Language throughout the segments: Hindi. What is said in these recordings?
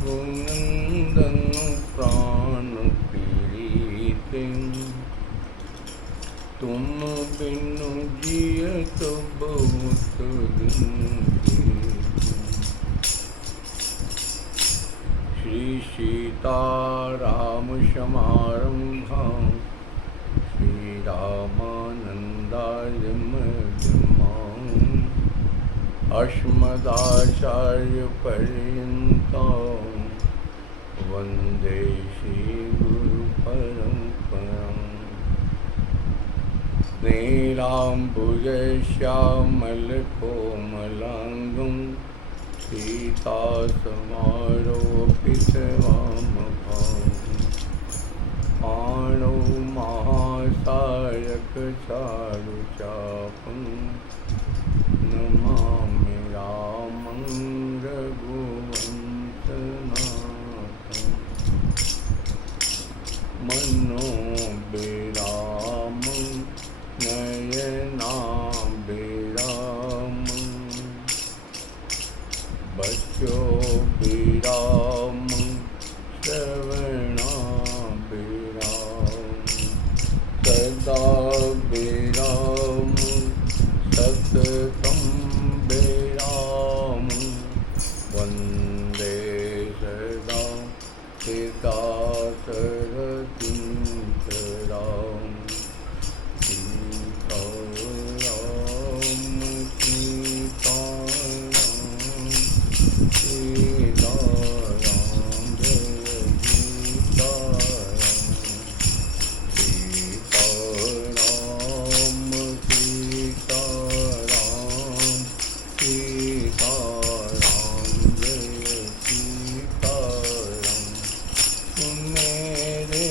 रघुनंदन प्राण प्रीति तुम बिनु जियत बहुत दिन श्री सीताराम समारंभां श्री रामानंदाय मध्यमां अस्मदाचार्य पर्यन्तां वन्दे श्री गुरु परम्परां नीलाम्बुजश्यामलकोमलाङ्गं सीतासमारोपितवामभागं पाणौ महासायकचारुचापं नमामि रामं रघुवंशनाथं मनोभिरामं नयनाभिरामं वचोभिरामं श्रवणाभिरामं सदा विरामं सततं विरामं वन्दे सदा सीतासरथिं सदां सीताराम सीताराम सीताराम जय सीताराम सीताराम सीताराम सीताराम जय सीताराम मेरे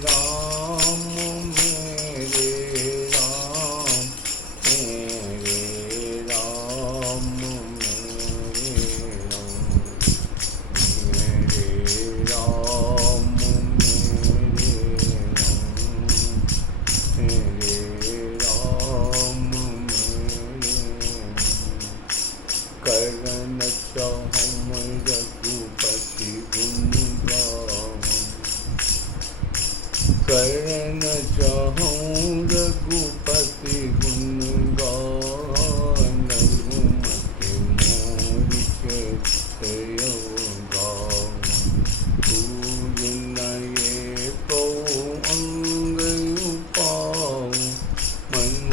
राम मेरे राम मेरे राम मेरे राम करण चाहूँ रघुपति गुण गाऊं करण चाहूँ रघुपति गुण गाऊं रघुमति मोर चयो गाऊं तूज नये को अंग पाऊं मन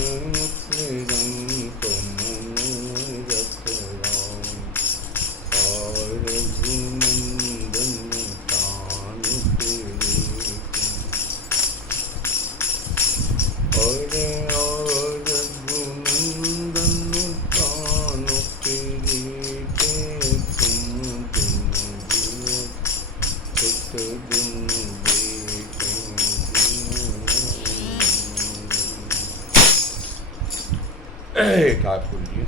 रंग मनोरथ राम और रघुनंदन प्राण प्रीति और रघुनंदन प्राण प्रीति तुम दिन चित दिन ठाकुर जी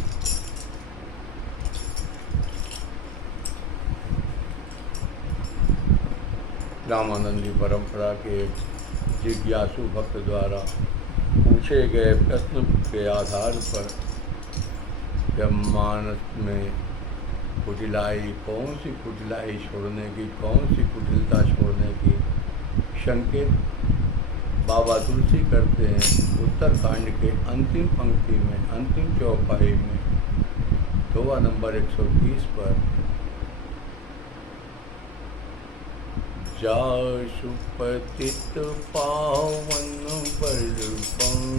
रामानंद जी परंपरा के जिज्ञासु भक्त द्वारा पूछे गए प्रश्न के आधार पर जब मानस में कुटिलाई कौन सी कुटिलाई छोड़ने की कौन सी कुटिलता छोड़ने की संकेत बाबा तुलसी करते हैं उत्तरकांड के अंतिम पंक्ति में अंतिम चौपाई में दोहा नंबर 130 पर जासु पतित पावन बलवान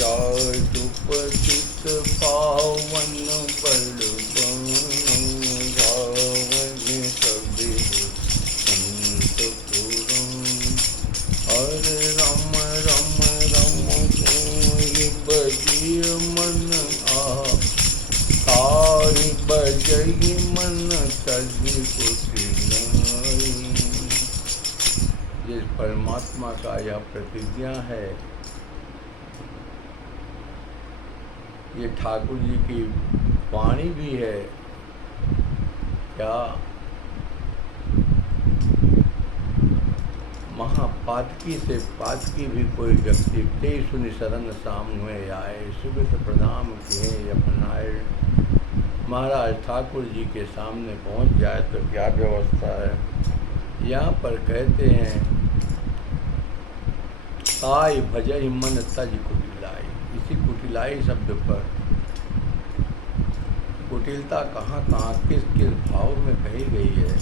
जासु पतित पावन बलवान रावण कबीर संत पुराण हरे राम राम राम कोई बजिय मन आई बजई मन तज कुछ परमात्मा का यह प्रतिज्ञा है, ये ठाकुर जी की वाणी भी है। क्या महापातकी से पातकी भी कोई व्यक्ति ते सुनि शरण सामने आए, सुगत प्रणाम किए अपनाए। महाराज ठाकुर जी के सामने पहुंच जाए तो क्या व्यवस्था है। यहाँ पर कहते हैं ताई भजई मन तज कुटिलाई। इसी कुटिलाई शब्द पर कुटिलता कहाँ कहाँ किस किस भाव में कही गई है।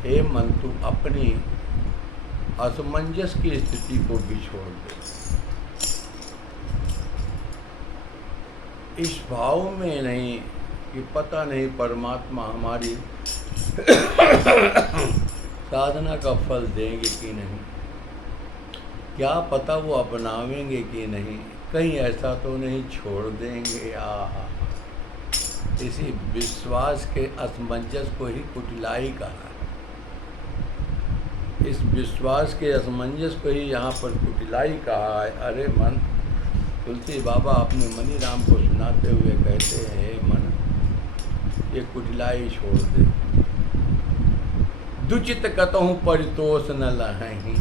हे मन, तू अपनी असमंजस की स्थिति को भी छोड़ दे। इस भाव में नहीं कि पता नहीं परमात्मा हमारी साधना का फल देंगे कि नहीं, क्या पता वो अपनावेंगे कि नहीं, कहीं ऐसा तो नहीं छोड़ देंगे। इसी विश्वास के असमंजस को ही कुटिलाई कहा है। इस विश्वास के असमंजस को ही यहाँ पर कुटिलाई कहा है। अरे मन, तुलसी बाबा अपने मनी राम को सुनाते हुए कहते हैं, हे मन, ये कुटिलाई छोड़ दे। दुचित कतहु परितोष न लहहीं,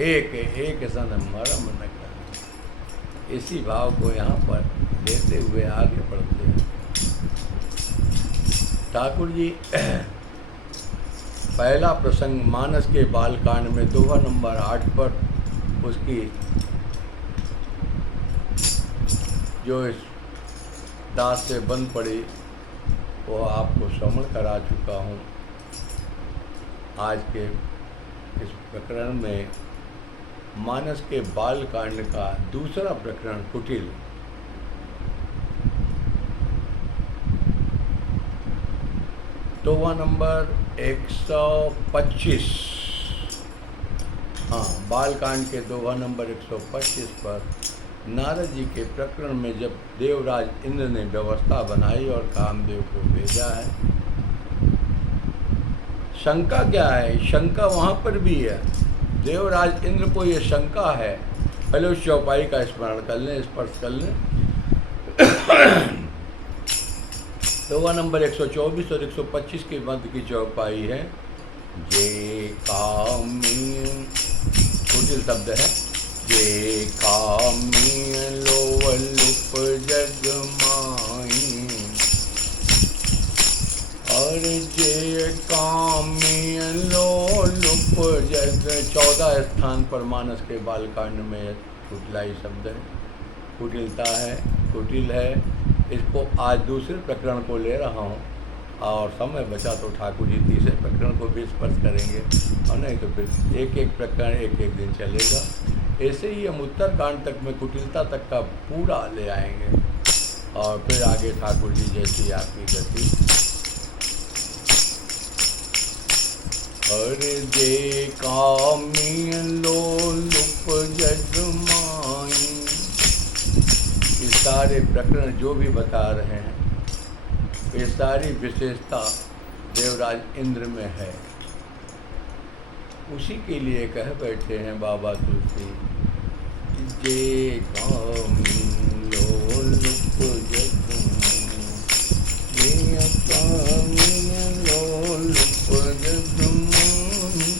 एक एक सन मरम न कर। इसी भाव को यहाँ पर लेते हुए आगे बढ़ते हैं। ठाकुर जी पहला प्रसंग मानस के बालकांड में दोहा नंबर 8 पर उसकी जो इस दास से बंद पड़ी वो आपको श्रवण करा चुका हूँ। आज के इस प्रकरण में मानस के बालकांड का दूसरा प्रकरण कुटिल, दोहा नंबर 125। हाँ, बालकांड के दोहा नंबर 125 पर नारद जी के प्रकरण में जब देवराज इंद्र ने व्यवस्था बनाई और कामदेव को भेजा है। शंका क्या है? शंका वहाँ पर भी है। देवराज इंद्र को ये शंका है, पहले उस चौपाई का स्मरण कर लें, स्पर्श कर लें। दोहा नंबर 124 और 125 के मध्य की चौपाई है। जे कामी, कुटिल शब्द है। जे कामी लोलुप जग माई, और जे कामी लोलुप जग। 14 स्थान पर मानस के बालकांड में कुटिलाई शब्द है, कुटिलता है, कुटिल है। इसको आज दूसरे प्रकरण को ले रहा हूँ और समय बचा तो ठाकुर जी तीसरे प्रकरण को भी स्पर्श करेंगे, और नहीं तो फिर एक एक प्रकरण एक एक दिन चलेगा। ऐसे ही हम उत्तरकांड तक में कुटिलता तक का पूरा ले आएंगे और फिर आगे ठाकुर जी जैसी आपकी गति। और जे कामी लोलुप जग माई। ये सारे प्रकरण जो भी बता रहे हैं, ये सारी विशेषता देवराज इंद्र में है। उसी के लिए कह बैठे हैं बाबा तुलसी, जे कामी लोलुप जग माई, जे कामी लोलुप जग माई,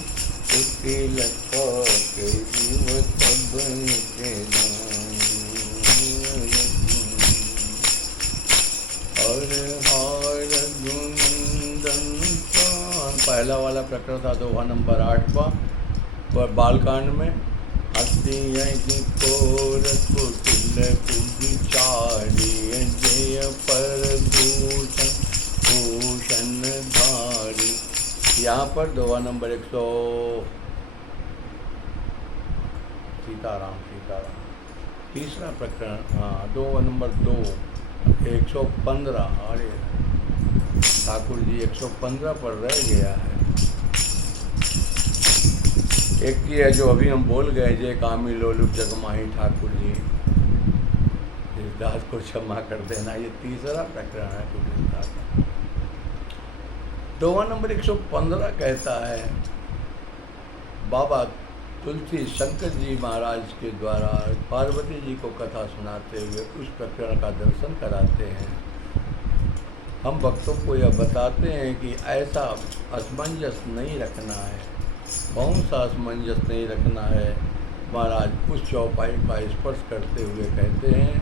कुटिलता के जीव सब के और हार गुंदन। पहला वाला प्रकरण था दोहा नंबर 8 पर बालकांड में। हस्ती कोर कुटिल कुचारी, जय पर भूषण भूषण धारी। यहाँ पर दोहा नंबर 100 सीताराम सीताराम तीसरा प्रकरण। हाँ, दोहा नंबर 2 115। अरे ठाकुर जी 115 पर रह गया है। एक ही है जो अभी हम बोल गए, जय कामी लोलुप जग माही। ठाकुर जी इस दास को क्षमा कर देना। ये तीसरा प्रकरण है कुटिलता का। दोहा नंबर 115 कहता है, बाबा तुलसी शंकर जी महाराज के द्वारा पार्वती जी को कथा सुनाते हुए उस प्रकरण का दर्शन कराते हैं। हम भक्तों को यह बताते हैं कि ऐसा असमंजस नहीं रखना है। कौन सा असमंजस नहीं रखना है? महाराज उस चौपाई का स्पर्श करते हुए कहते हैं,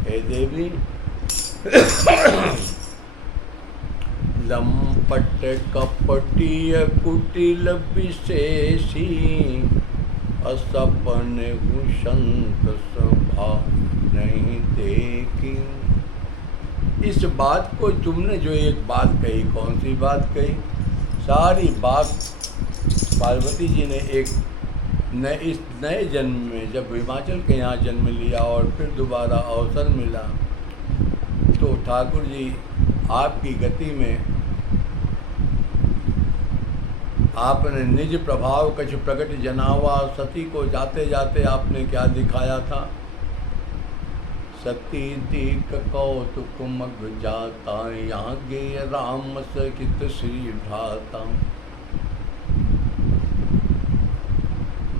हे देवी, लंपट कपटीय कुटिल विशेषी, असपन संत सभा नहीं देखी। इस बात को तुमने जो एक बात कही, कौन सी बात कही? सारी बात पार्वती जी ने इस नए जन्म में जब हिमाचल के यहाँ जन्म लिया और फिर दोबारा अवसर मिला तो ठाकुर जी आपकी गति में आपने निज प्रभाव कछ प्रकट जनावा। सती को जाते जाते आपने क्या दिखाया था? सती दीक कौतुक मग जाता, यहाँ गे राम सहित श्री भ्राता।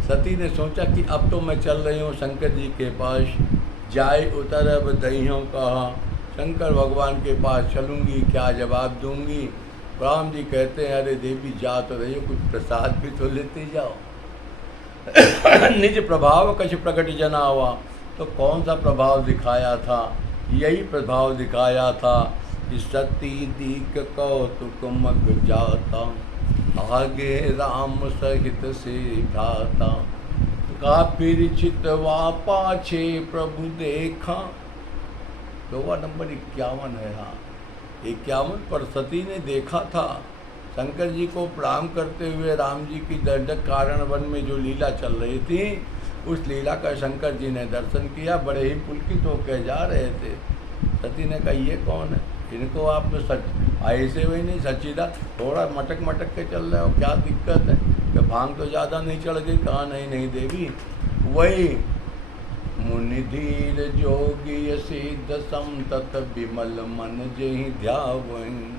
सती ने सोचा कि अब तो मैं चल रही हूँ शंकर जी के पास, जाए उतरब दहियों कहा, शंकर भगवान के पास चलूँगी, क्या जवाब दूँगी? राम जी कहते हैं, अरे देवी जा तो रही हो, कुछ प्रसाद भी तो लेते जाओ। निज प्रभाव कछ प्रकट जनावा, तो कौन सा प्रभाव दिखाया था? यही प्रभाव दिखाया था कि सती दीक कौतुक मग जाता, आगे राम सहित से भ्राता। का फिर चितवा पाछे प्रभु देखा। दोहा नंबर 51 है। हाँ, 51 पर सती ने देखा था शंकर जी को प्रणाम करते हुए राम जी की दंडक कारण वन में जो लीला चल रही थी, उस लीला का शंकर जी ने दर्शन किया। बड़े ही पुलकित होकर जा रहे थे। सती ने कहा, ये कौन है? इनको आप तो सच ऐसे वही नहीं सच्चिदा, थोड़ा मटक मटक के चल रहे हो, क्या दिक्कत है? कि भांग तो ज़्यादा नहीं चढ़ गई? कहा नहीं नहीं देवी, वही मुनि धीर जोगी सिद्ध संतत विमल मन जेहि ध्यावहीं,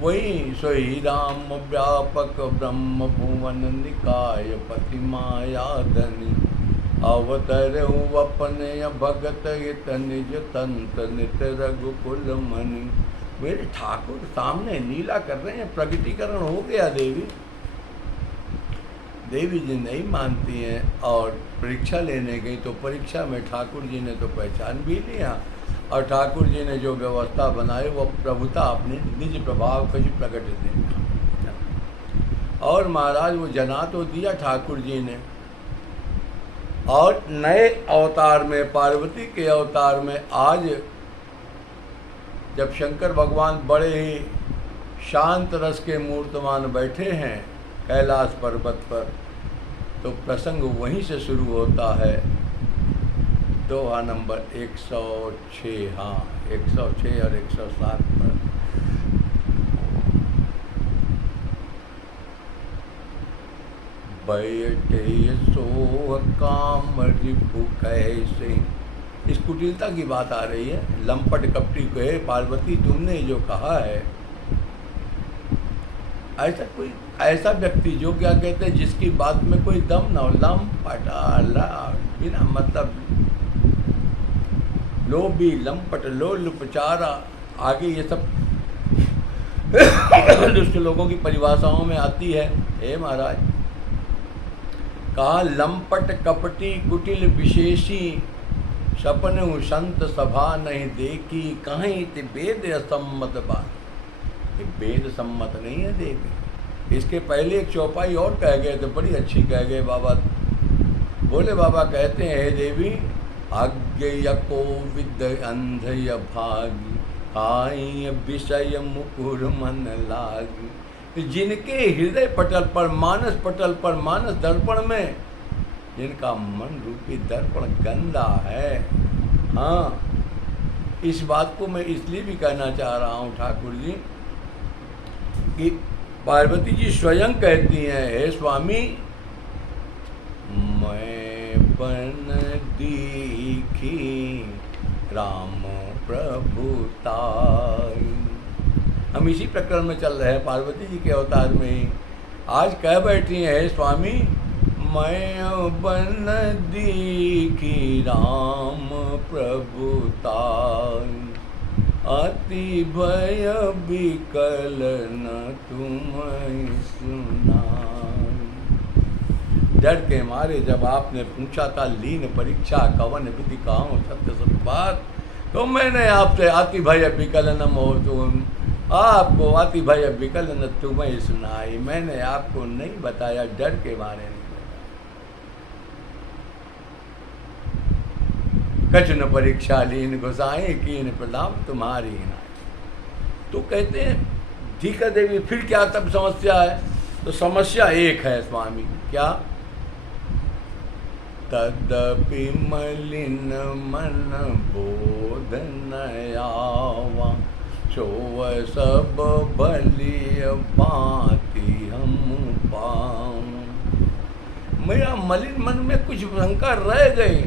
वही सोई राम व्यापक ब्रह्म भुवन निकाय पति माया धनी, अवतर अपने भगत हित निज तंत्र नित रघुकुल मणि। मेरे ठाकुर सामने लीला कर रहे हैं, प्रगटीकरण हो गया। देवी जी नहीं मानती हैं और परीक्षा लेने गई, तो परीक्षा में ठाकुर जी ने तो पहचान भी लिया और ठाकुर जी ने जो व्यवस्था बनाई वो प्रभुता अपने निज प्रभाव का जो प्रकट देखा। और महाराज वो जना तो दिया ठाकुर जी ने, और नए अवतार में, पार्वती के अवतार में आज जब शंकर भगवान बड़े ही शांत रस के मूर्तमान बैठे हैं कैलाश पर्वत पर, तो प्रसंग वहीं से शुरू होता है। दोहा नंबर 106। हाँ, 106 और 107 पर। बैठे सोह काम रिपु कैसे, इस कुटिलता की बात आ रही है। लंपट कपटी को, हे पार्वती तुमने जो कहा है, ऐसा कोई ऐसा व्यक्ति जो क्या कहते हैं जिसकी बात में कोई दम ना हो, बिना मतलब लोभी लंपट लोलुपचारा, आगे ये सब दुष्ट लोगों की परिभाषाओं में आती है। हे महाराज, कहा लंपट कपटी कुटिल विशेषी, सपन संत सभा नहीं देखी, कहीं ते वेद असम्मत बात। ये वेद सम्मत नहीं है देवी। इसके पहले एक चौपाई और कह गए थे, बड़ी अच्छी कह गए बाबा। बोले बाबा कहते हैं, हे देवी, आज्ञ को विद अंध य भागी, आई विषय मुकुर मन लागी। जिनके हृदय पटल पर, मानस पटल पर, मानस दर्पण में जिनका मन रूपी दर्पण गंदा है। हाँ, इस बात को मैं इसलिए भी कहना चाह रहा हूँ ठाकुर जी कि पार्वती जी स्वयं कहती हैं, हे स्वामी, मैं बन दीखी राम प्रभुताई, हम इसी प्रकरण में चल रहे हैं, पार्वती जी के अवतार में ही। आज कह बैठी हैं स्वामी, मैं बन दीखी राम प्रभुताई, अति भय विकल न तुम्हें सुनाई। डर के मारे जब आपने पूछा था लीन परीक्षा कवन विधि कहूँ सत्य सब बात, तो मैंने आपसे अति भय विकल न मोह तुम, आपको अति भय विकल न तुम्हें सुनाई। मैंने आपको नहीं बताया, डर के मारे नहीं बताया। कछु न परीक्षा लीन गोसाई, कीन प्रणाम तुम्हारी नाई। तो कहते हैं ठीक है देवी, फिर क्या तब समस्या है? तो समस्या एक है स्वामी, क्या? तदपि मलिन मन बोध नयावा, सोव सब बलिय पाती हम पाऊं। मेरा मलिन मन में कुछ शंका रह गई।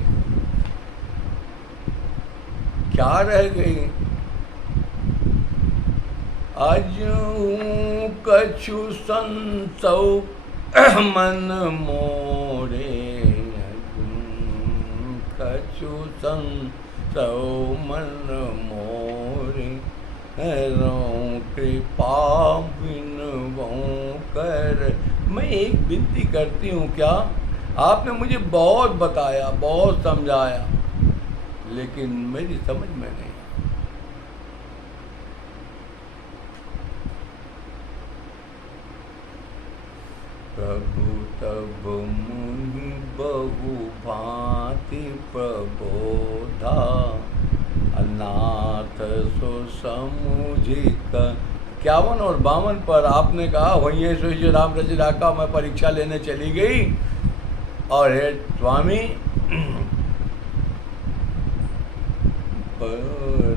क्या रह गई? अजूं कछु संसौ मन मोरे, कछु संसौ मन मोरे, कृपा बिनवों कर। मैं एक विनती करती हूँ, क्या? आपने मुझे बहुत बताया, बहुत समझाया, लेकिन मेरी समझ में नहीं। प्रभु तब मुनि बहु भांति प्रबोधा, अनाथ सो समुझि कर। 51 और 52 पर आपने कहा वहीं सो राम रचिता का मैं परीक्षा लेने चली गई, और हे स्वामी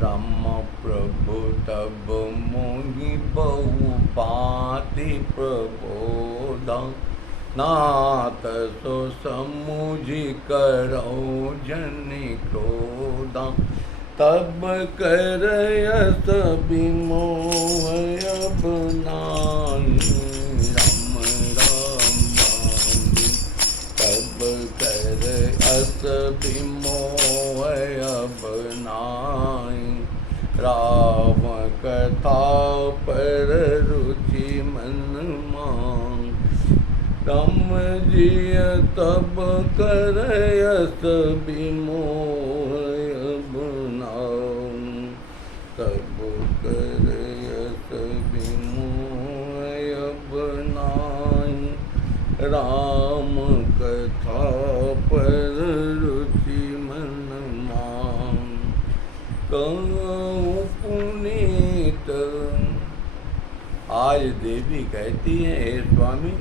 राम प्रभु तब मुनि बहु भांति प्रबोधा, नाथ सो समुझि करौ जनि क्रोधा, तब करयस विमोह अब नाहि। राम राम बांधी तब करयस विमोह अब नाहि, राम कथा पर रुचि मन मांग। राम जी तब करयस विमोह अब नाहि, तब करयस विमोह अब नाहि, राम कथा पर रुचि मन मांग। कहूँ पुनीत। आज देवी कहती है, हे स्वामी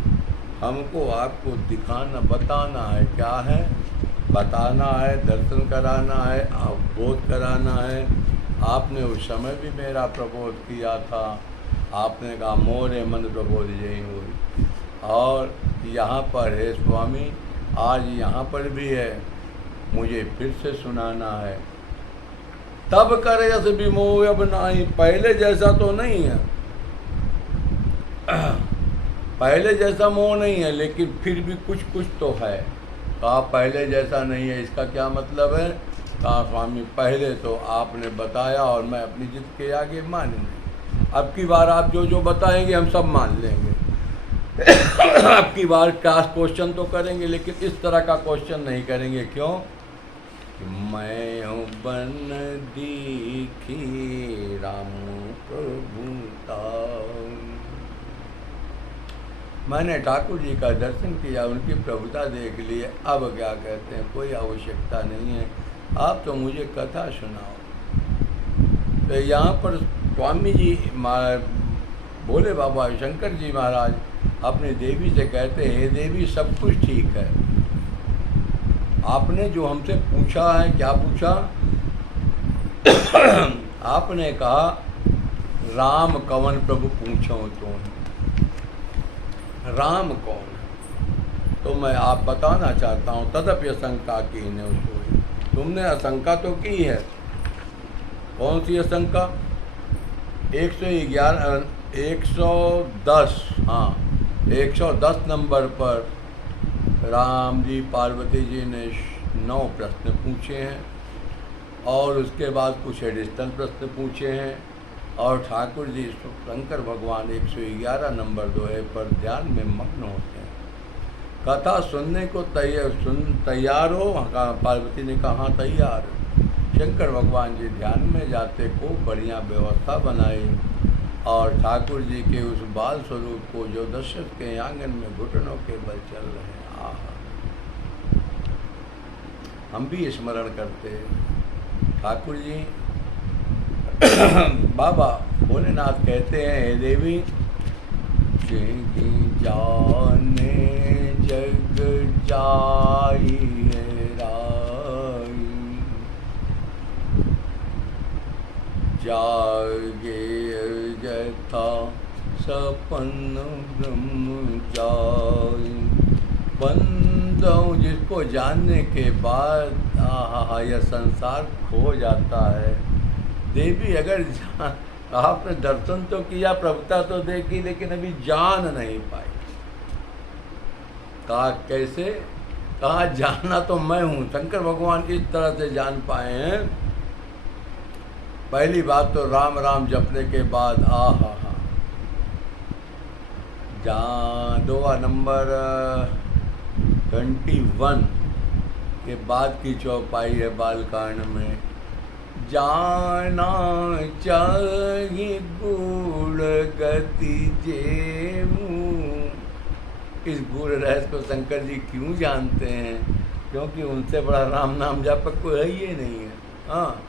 हमको आपको दिखाना बताना है। क्या है? बताना है, दर्शन कराना है, बोध कराना है। आपने उस समय भी मेरा प्रबोध किया था, आपने कहा मोरे मन प्रबोध यही हुई। और यहाँ पर है स्वामी, आज यहाँ पर भी है, मुझे फिर से सुनाना है। तब करयस विमोह अब नाहि, पहले जैसा तो नहीं है, पहले जैसा मोह नहीं है, लेकिन फिर भी कुछ कुछ तो है। कहा पहले जैसा नहीं है, इसका क्या मतलब है? कहा स्वामी पहले तो आपने बताया और मैं अपनी जिद के आगे मानी नहीं। अब की बार आप जो जो बताएंगे हम सब मान लेंगे। अब की बार क्लास क्वेश्चन तो करेंगे, लेकिन इस तरह का क्वेश्चन नहीं करेंगे। क्यों? मैं बन दीखी राम प्रभुता। मैंने ठाकुर जी का दर्शन किया, उनकी प्रभुता देख ली, अब क्या कहते हैं? कोई आवश्यकता नहीं है, आप तो मुझे कथा सुनाओ। तो यहाँ पर स्वामी जी बोले, बाबा शंकर जी महाराज अपने देवी से कहते हैं, हे देवी सब कुछ ठीक है, आपने जो हमसे पूछा है, क्या पूछा? आपने कहा राम कवन प्रभु पूछो तुम, राम कौन है? तो मैं आप बताना चाहता हूँ। तदपि आशंका की ने उसको, तुमने आशंका तो की है। कौन सी आशंका? 110 हाँ 110 नंबर पर राम जी पार्वती जी ने 9 प्रश्न पूछे हैं और उसके बाद कुछ एडिशनल प्रश्न पूछे हैं और ठाकुर जी शंकर भगवान 111 नंबर दोहे पर ध्यान में मग्न होते हैं। कथा सुनने को तैयार हो? पार्वती ने कहा तैयार। शंकर भगवान जी ध्यान में जाते खूब बढ़िया व्यवस्था बनाई और ठाकुर जी के उस बाल स्वरूप को जो दशरथ के आंगन में घुटनों के बल चल रहे हैं, आह हम भी स्मरण करते ठाकुर जी बाबा भोलेनाथ कहते हैं, हे देवी जाने जग जाई है राई, जागे जथा सपन ब्रह्म जाई। बंदों जिसको जानने के बाद यह संसार खो जाता है। देवी अगर आपने दर्शन तो किया, प्रभुता तो देखी, लेकिन अभी जान नहीं पाई। कहा कैसे? कहा जाना तो मैं हूँ। शंकर भगवान इस तरह से जान पाए हैं। पहली बात तो राम राम जपने के बाद दोहा नंबर 21 के बाद की चौपाई है बालकांड में, जाना चाहिए गुण गति जेऊ। इस गुण रहस्य को शंकर जी क्यों जानते हैं? क्योंकि उनसे बड़ा राम नाम जापक कोई है ही नहीं है। हाँ,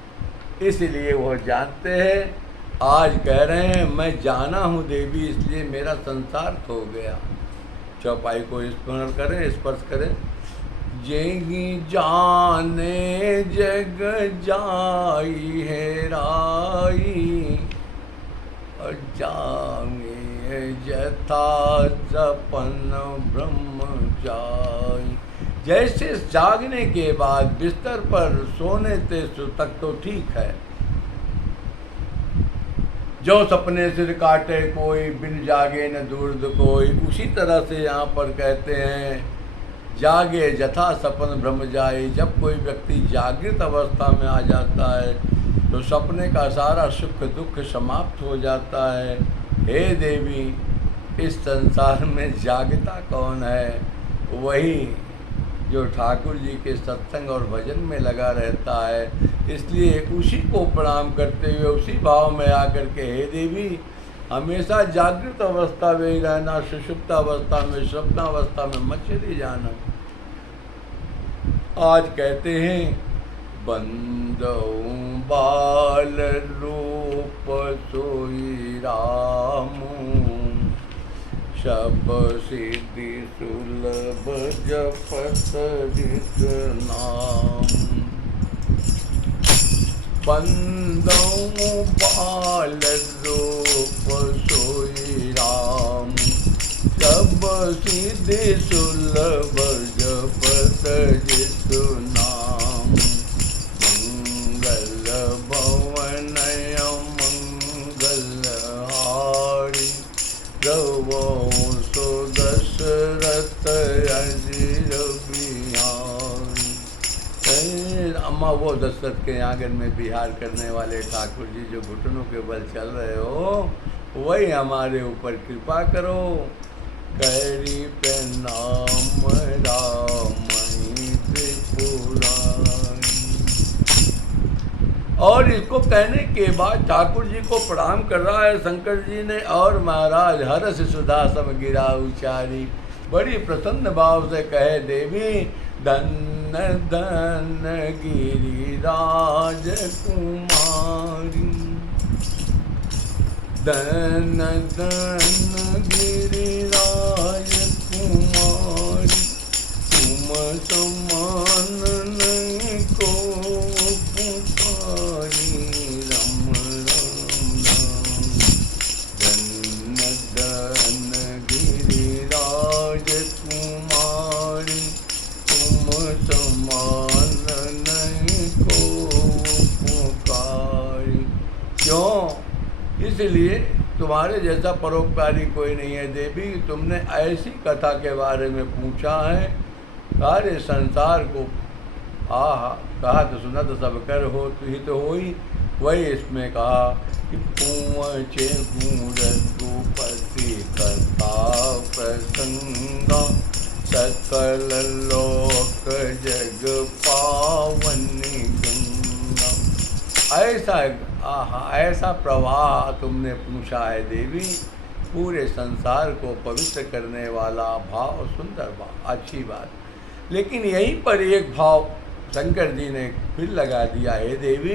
इसलिए वो जानते हैं। आज कह रहे हैं मैं जाना हूँ देवी, इसलिए मेरा संसार खो गया। चौपाई को स्मरण करें, स्पर्श करें। जेगी जाने जग जाई है राई, और जागे जथा सपन ब्रह्म जाई। जैसे जागने के बाद बिस्तर पर सोने तक तो ठीक है, जो सपने सिर काटे कोई, बिन जागे न दूरद कोई। उसी तरह से यहाँ पर कहते हैं जागे जथा सपन ब्रह्म जाए। जब कोई व्यक्ति जागृत अवस्था में आ जाता है तो सपने का सारा सुख दुख समाप्त हो जाता है। हे देवी, इस संसार में जागता कौन है? वही जो ठाकुर जी के सत्संग और भजन में लगा रहता है। इसलिए उसी को प्रणाम करते हुए उसी भाव में आकर के, हे देवी हमेशा जागृत अवस्था में ही रहना, सुषुप्त अवस्था में, स्वप्न अवस्था में मत चली जाना। आज कहते हैं बंदो बाल रूप सोई राम, सब सिद्धि सुलभ जपत जित नाम। बंदो बाल रूप सोई राम, सब सिद्धि सुलभ जपत जित नाम। मंगल भवन मंगल हारी, रवो सो दशरथ अजीर बिहारी। अम्मा वो दशरथ के आंगन में बिहार करने वाले ठाकुर जी जो घुटनों के बल चल रहे हो, वही हमारे ऊपर कृपा करो। करी पे नाम राम त्रिपुरारी। और इसको कहने के बाद ठाकुर जी को प्रणाम कर रहा है शंकर जी ने, और महाराज हर्ष सुधा सम गिरा उचारी। बड़ी प्रसन्न भाव से कहे, देवी धन धन गिरिराज कुमारी, धन धन गिरिराज कुमारी। तुम समान नहीं को पुकारी, रम रम राम। धन धन गिरिराज कुमारी, तुम समान नहीं को पुकारी। क्यों? इस इसलिए तुम्हारे जैसा परोपकारी कोई नहीं है देवी। तुमने ऐसी कथा के बारे में पूछा है, सारे संसार को कहा तो सुना तो सब कर हो तो ही तो होई। वही इसमें कहा कि पूछे मूर्ति कथा प्रसंग, सकल लोक जग पावन गंगा। ऐसा प्रवाह तुमने पूछा है देवी, पूरे संसार को पवित्र करने वाला भाव, सुंदर भाव, अच्छी बात। लेकिन यहीं पर एक भाव शंकर जी ने फिर लगा दिया है देवी,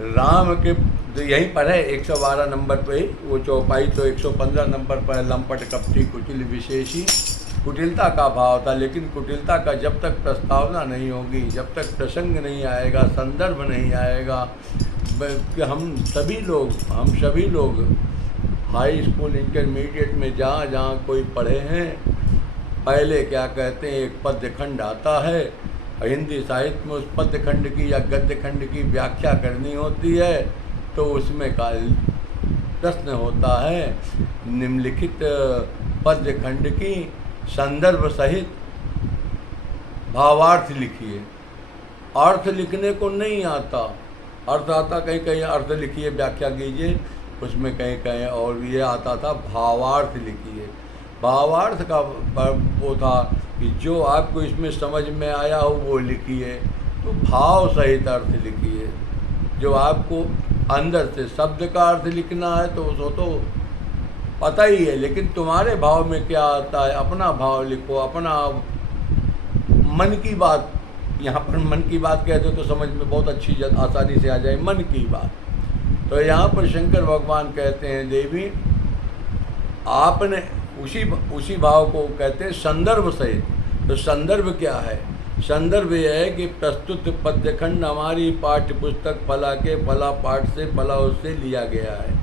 राम के तो यहीं पर है 112 नंबर पे ही, वो चौपाई तो 115 नंबर पर लंपट कपटी कुटिल विशेषी, कुटिलता का भाव था। लेकिन कुटिलता का जब तक प्रस्तावना नहीं होगी, जब तक प्रसंग नहीं आएगा, संदर्भ नहीं आएगा, कि हम सभी लोग हाई स्कूल इंटरमीडिएट में जहाँ कोई पढ़े हैं, पहले क्या कहते हैं, एक पद्य खंड आता है, हिंदी साहित्य में उस पद्य खंड की या गद्य खंड की व्याख्या करनी होती है, तो उसमें का प्रश्न होता है, निम्नलिखित पद्य खंड की संदर्भ सहित भावार्थ लिखिए। अर्थ लिखने को नहीं आता, अर्थ आता कहीं कहीं अर्थ लिखिए, व्याख्या कीजिए, उसमें कहीं कहीं और ये आता था भावार्थ लिखिए। भावार्थ का वो था कि जो आपको इसमें समझ में आया हो वो लिखिए, तो भाव सहित अर्थ लिखिए। जो आपको अंदर से शब्द का अर्थ लिखना है तो उसको तो पता ही है, लेकिन तुम्हारे भाव में क्या आता है, अपना भाव लिखो, अपना मन की बात। यहाँ पर मन की बात कहते हो तो समझ में बहुत अच्छी आसानी से आ जाए, मन की बात। तो यहाँ पर शंकर भगवान कहते हैं देवी, आपने उसी भाव को कहते हैं संदर्भ सहित। तो संदर्भ क्या है? संदर्भ यह है कि प्रस्तुत पद्यखंड हमारी पाठ्य पुस्तक फला के फला पाठ से फला उससे लिया गया है।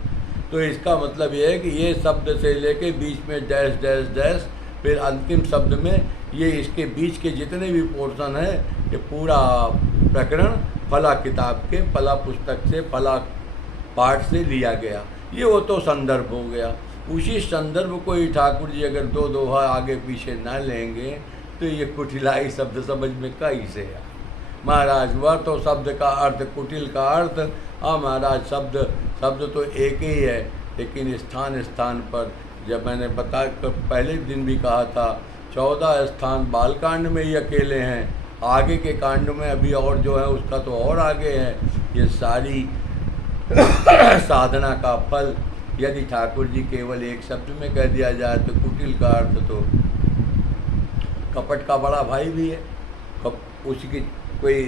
तो इसका मतलब यह है कि ये शब्द से लेके बीच में डैश डैश डैश, फिर अंतिम शब्द में ये इसके बीच के जितने भी पोर्शन है, ये पूरा प्रकरण फला किताब के फला पुस्तक से फला पाठ से लिया गया। ये वो तो संदर्भ हो गया। उसी संदर्भ को ही ठाकुर जी अगर दो दोहा आगे पीछे ना लेंगे तो ये कुटिलाई शब्द समझ में कैसे आए महाराज। वह तो शब्द का अर्थ, कुटिल का अर्थ, हाँ महाराज, शब्द तो एक ही है, लेकिन स्थान स्थान पर, जब मैंने पहले दिन भी कहा था, 14 स्थान बालकांड में ही अकेले हैं, आगे के कांड में अभी और जो है उसका तो और आगे है। ये सारी साधना का फल यदि ठाकुर जी केवल एक शब्द में कह दिया जाए तो कुटिल का अर्थ तो कपट का बड़ा भाई भी है, उसकी कोई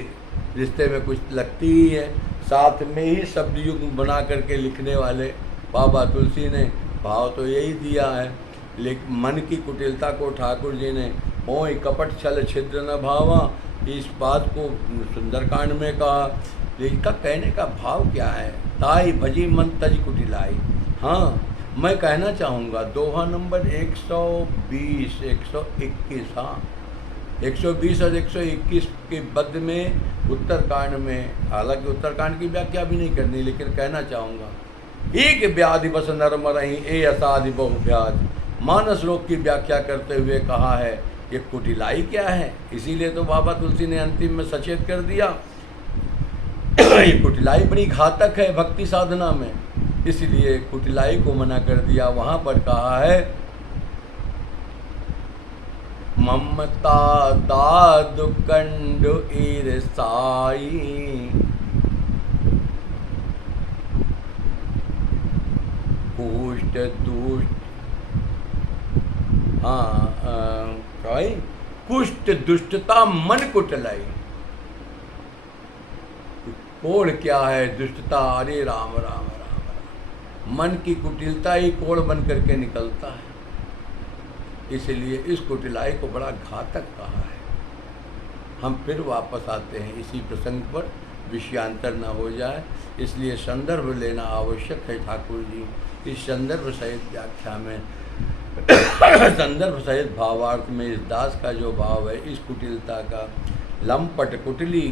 रिश्ते में कुछ लगती ही है। साथ में ही शब्द युग बना करके लिखने वाले बाबा तुलसी ने भाव तो यही दिया है। लेकिन मन की कुटिलता को ठाकुर जी ने ओय कपट छल छिद्र न भावा, इस बात को सुंदरकांड में कहा। इसका कहने का भाव क्या है? ताई भजी मन तज कुटिलाई। हाँ, मैं कहना चाहूँगा दोहा नंबर 120, 121, हाँ 120 और 121 के पद में उत्तरकांड में, हालांकि उत्तरकांड की व्याख्या भी नहीं करनी, लेकिन कहना चाहूँगा, एक व्याधि बस नर मरही ए असाधि बहु व्याध। मानस रोग की व्याख्या करते हुए कहा है ये कुटिलाई क्या है। इसीलिए तो बाबा तुलसी ने अंतिम में सचेत कर दिया ये कुटिलाई बड़ी घातक है भक्ति साधना में, इसलिए कुटिलाई को मना कर दिया। वहाँ पर कहा है ममता दाद कंड ईर्षाई, कुष्ठ दुष्ट, कुष्ठ दुष्टता मन कुटलाई। कोड़ क्या है? दुष्टता। अरे राम राम राम राम, मन की कुटिलता ही कोड़ बन करके निकलता है। इसलिए इस कुटिलाई को बड़ा घातक कहा है। हम फिर वापस आते हैं इसी प्रसंग पर, विषयांतर न हो जाए, इसलिए संदर्भ लेना आवश्यक है। ठाकुर जी इस संदर्भ सहित व्याख्या में संदर्भ सहित भावार्थ में इस दास का जो भाव है, इस कुटिलता का, लंपट कुटिली,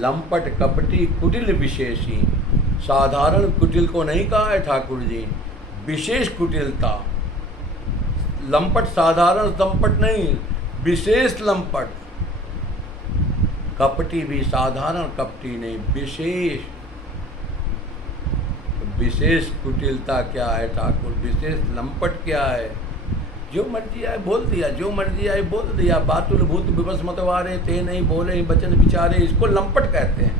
लंपट कपटी कुटिल विशेषी, साधारण कुटिल को नहीं कहा है ठाकुर जी, विशेष कुटिलता। लंपट साधारण लंपट नहीं, विशेष लंपट। कपटी भी साधारण कपटी नहीं, विशेष। विशेष कुटिलता क्या है ठाकुर, विशेष लंपट क्या है? जो मर्जी आए बोल दिया, जो मर्जी आए बोल दिया। बातुल भूत विवश मतवारे ते नहीं बोले बचन बिचारे, इसको लंपट कहते हैं।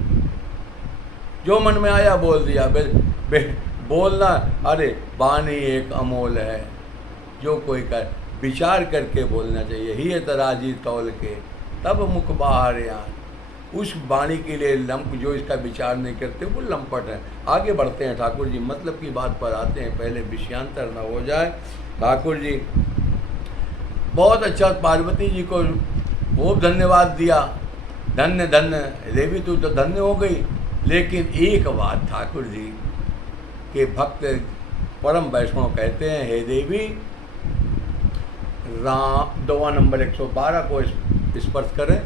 जो मन में आया बोल दिया। बोलना, अरे वाणी एक अमोल है, जो कोई कर विचार करके बोलना चाहिए। ही तराजी तौल के तब मुख बाहर यान। उस वाणी के लिए लंप जो इसका विचार नहीं करते वो लंपट है। आगे बढ़ते हैं ठाकुर जी, मतलब की बात पर आते हैं, पहले विषयांतर न हो जाए। ठाकुर जी बहुत अच्छा पार्वती जी को बहुत धन्यवाद दिया। धन्य धन्य देवी, तू तो धन्य हो गई। लेकिन एक बात ठाकुर जी के भक्त परम वैष्णव कहते हैं, हे देवी, राम दुआ नंबर 112 को स्पर्श करें,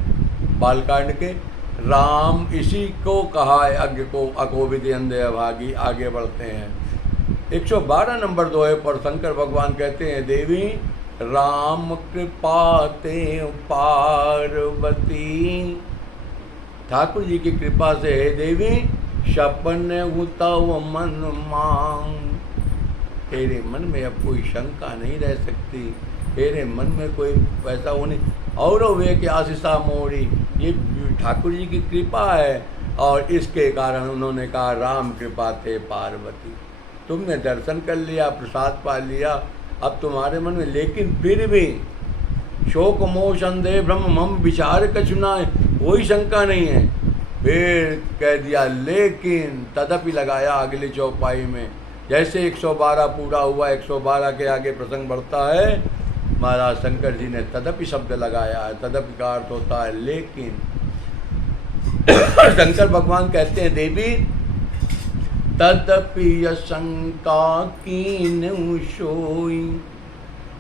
बालकांड के। राम इसी को कहा है अज्ञ को अकोविद अंधे अभागी। आगे बढ़ते हैं 112 नंबर दोहे पर शंकर भगवान कहते हैं, देवी राम कृपा ते पार्वती। ठाकुर जी की कृपा से हे देवी, सपन उतव मन मांग। तेरे मन में अब कोई शंका नहीं रह सकती, तेरे मन में कोई ऐसा होने और वे के आशीषा मोरी। ये ठाकुर जी की कृपा है, और इसके कारण उन्होंने कहा राम कृपा थे पार्वती। तुमने दर्शन कर लिया, प्रसाद पा लिया, अब तुम्हारे मन में, लेकिन फिर भी शोक मोह संदेह भ्रम मम विचार कछुनाए, कोई शंका नहीं है। फिर कह दिया लेकिन, तदपि लगाया अगली चौपाई में। जैसे 112 पूरा हुआ, 112 के आगे प्रसंग बढ़ता है, महाराज शंकर जी ने तदपि शब्द लगाया है। तदपि का अर्थ होता है लेकिन। शंकर भगवान कहते हैं, देवी तदपि शंका कीन्हु सोई,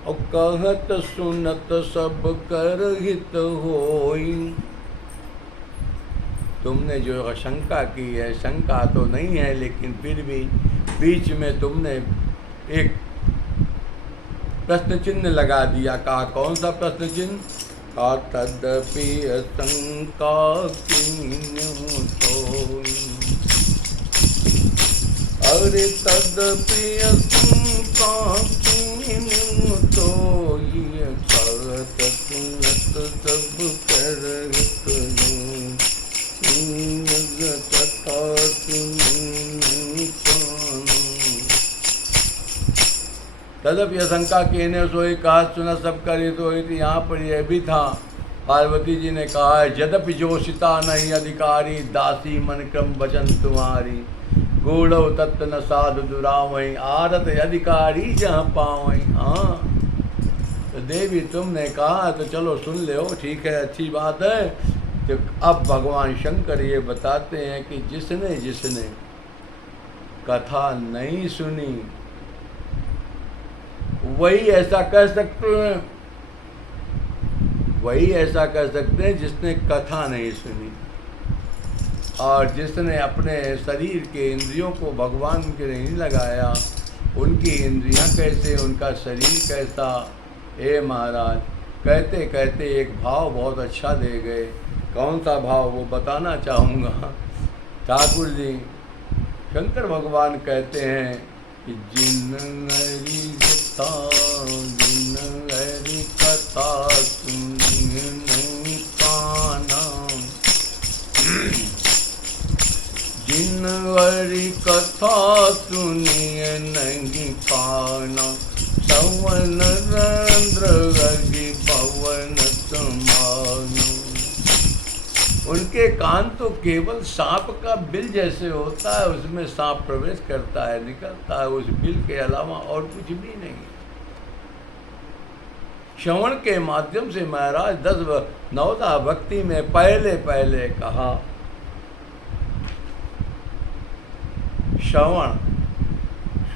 और कहत सुनत सब कर हित होई। तुमने जो शंका की है, शंका तो नहीं है, लेकिन फिर भी बीच में तुमने एक प्रश्न चिन्ह लगा दिया। कहा कौन सा प्रश्न चिन्ह? का तदपि शंका कीन्हु सोई। अरे तदपि शंका कीन्हु सोई, कहत सुनत सब कर हित होई। कथा सुनी तदपि शंका कीन्हु सोई, कहा सुना सब करे तो। यहाँ पर यह भी था, पार्वती जी ने कहा है, यद्यपि जोशिता नहीं अधिकारी, दासी मन क्रम वचन तुम्हारी। गूढ़ तत्व न साधु दुरावई, आरत अधिकारी जहाँ पावई। हाँ तो देवी तुमने कहा तो चलो सुन ले, ठीक है, अच्छी बात है। तो अब भगवान शंकर ये बताते हैं कि जिसने जिसने कथा नहीं सुनी वही ऐसा कह सकते हैं, वही ऐसा कह सकते हैं जिसने कथा नहीं सुनी। और जिसने अपने शरीर के इंद्रियों को भगवान के नहीं लगाया, उनकी इंद्रियां कैसे, उनका शरीर कैसा। ए महाराज, कहते कहते एक भाव बहुत अच्छा दे गए। कौन सा भाव वो बताना चाहूँगा। ठाकुर जी शंकर भगवान कहते हैं कि जिन हरि कथा सुनिए नहीं पाना, जिन हरि कथा सुनिए नहीं पाना, सवन रंद्र हरि पवन समाना। उनके कान तो केवल सांप का बिल जैसे होता है, उसमें सांप प्रवेश करता है निकलता है, उस बिल के अलावा और कुछ भी नहीं। श्रवण के माध्यम से महाराज 10-9 भक्ति में पहले पहले कहा, श्रवण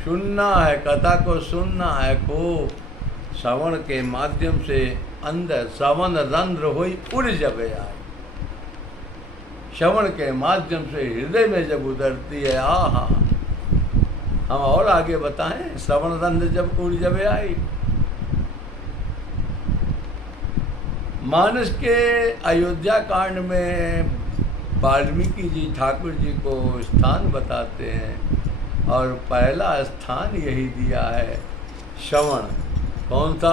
सुनना है, कथा को सुनना है खूब। श्रवण के माध्यम से अंदर सवन रंध्र हुई उड़ जब आए। श्रवण के माध्यम से हृदय में जब उतरती है, आहा। हम और आगे बताएं, श्रवण रंध्र जब उड़ जब आई। मानस के अयोध्या कांड में वाल्मीकि जी ठाकुर जी को स्थान बताते हैं और पहला स्थान यही दिया है श्रवण। कौन सा?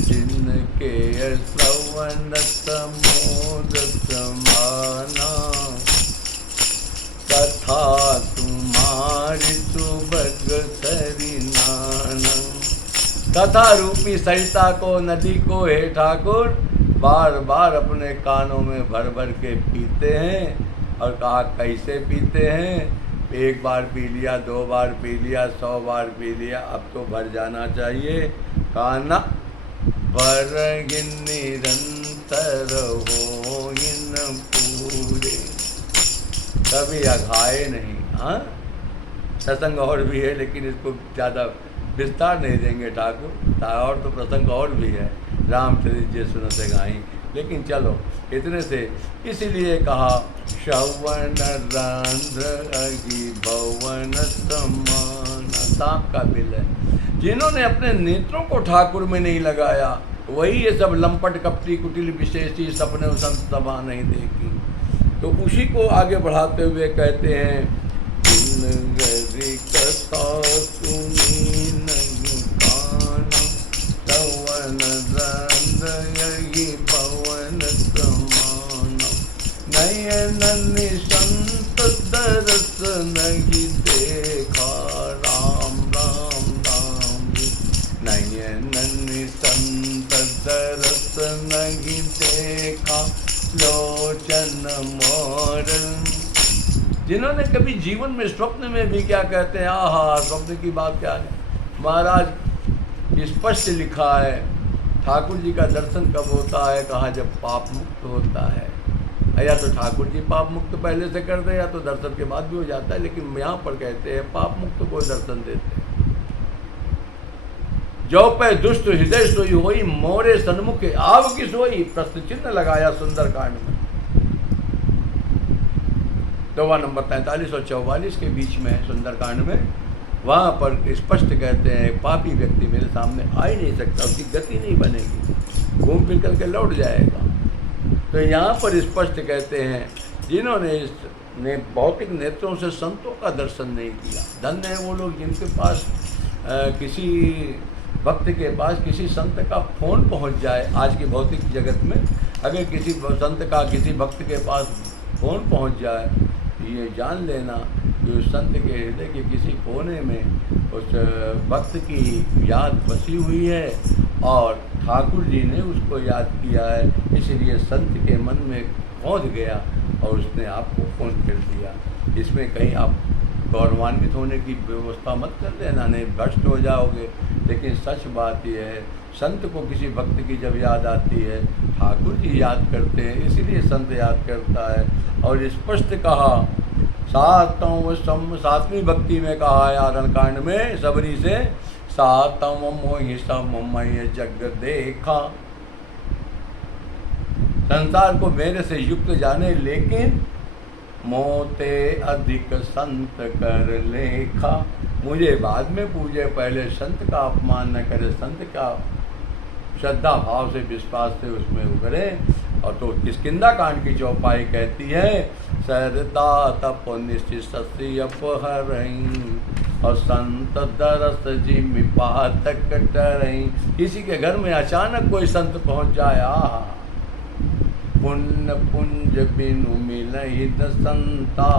जिनके श्रवण समोद समाना, कथा तुम्हारी सुभग सरिनाना। कथा रूपी सरिता को, नदी को हे ठाकुर बार बार अपने कानों में भर भर के पीते हैं। और कहा कैसे पीते हैं? एक बार पी लिया, 2 बार पी लिया, 100 बार पी लिया, अब तो भर जाना चाहिए। काना भर निरंतर हो इन पूरे, कभी अघाए नहीं। हाँ, सत्संग और भी है लेकिन इसको ज़्यादा विस्तार नहीं देंगे ठाकुर, और तो प्रसंग और भी है, रामचरित जी सुनते गाई, लेकिन चलो इतने से। इसीलिए कहा श्रवण रंध्र अगी भवन समान। सांप का बिल है। जिन्होंने अपने नेत्रों को ठाकुर में नहीं लगाया, वही ये सब लंपट कपटी कुटिल विशेषी सपने संत सभा नहीं देखी। तो उसी को आगे बढ़ाते हुए कहते हैं, कथा सुनी नहीं काना, श्रवण रंध्र यही भवन समान। नयन निशंत दरस नहीं देखा, राम राम राम। नयन निशंत दरस नहीं देखा, लोचन मोर। जिन्होंने कभी जीवन में स्वप्न में भी क्या कहते हैं, आहा स्वप्न की बात क्या है। महाराज स्पष्ट लिखा है, ठाकुर जी का दर्शन कब होता है? कहा जब पाप मुक्त होता है। या तो ठाकुर जी पाप मुक्त पहले से कर दे, या तो दर्शन के बाद भी हो जाता है, लेकिन यहाँ पर कहते हैं पाप मुक्त को दर्शन देते हैं। जो पे दुष्ट हृदय सोई होई, मोरे सन्मुख आव की सोई। प्रश्न चिन्ह लगाया सुंदर कांड में। दोवा नंबर 43 और 44 के बीच में है सुंदरकांड में। वहाँ पर स्पष्ट कहते हैं पापी व्यक्ति मेरे सामने आ ही नहीं सकता, उसकी गति नहीं बनेगी, घूम फिर करके लौट जाएगा। तो यहाँ पर स्पष्ट कहते हैं जिन्होंने भौतिक नेत्रों से संतों का दर्शन नहीं किया, धन्य है वो लोग जिनके पास किसी भक्त के पास किसी संत का फ़ोन पहुँच जाए। आज की भौतिक जगत में अगर किसी संत का किसी भक्त के पास फ़ोन पहुँच जाए, ये जान लेना कि उस संत के हृदय के किसी कोने में उस भक्त की याद बसी हुई है और ठाकुर जी ने उसको याद किया है, इसलिए संत के मन में पहुंच गया और उसने आपको फ़ोन कर दिया। इसमें कहीं आप गौरवान्वित होने की व्यवस्था मत कर देना, नहीं भ्रष्ट हो जाओगे। लेकिन सच बात यह है, संत को किसी भक्त की जब याद आती है, ठाकुर जी याद करते हैं, इसीलिए संत याद करता है। और स्पष्ट कहा सातवीं भक्ति में कहा है आरण कांड में सबरी से, सातम मोहि सममय जग देखा। संसार को मेरे से युक्त जाने, लेकिन मोते अधिक संत कर लेखा। मुझे बाद में पूजे, पहले संत का अपमान न करे, संत का श्रद्धा भाव से विश्वास से उसमें उभरे। और तो किष्किंधा कांड की चौपाई कहती है, सरदा तप निश्चि अपहरई और संत दरस जिमि पातक टरई। किसी के घर में अचानक कोई संत पहुंच जाए, आहा पुण्य पुंज बिनु मिलहि संता।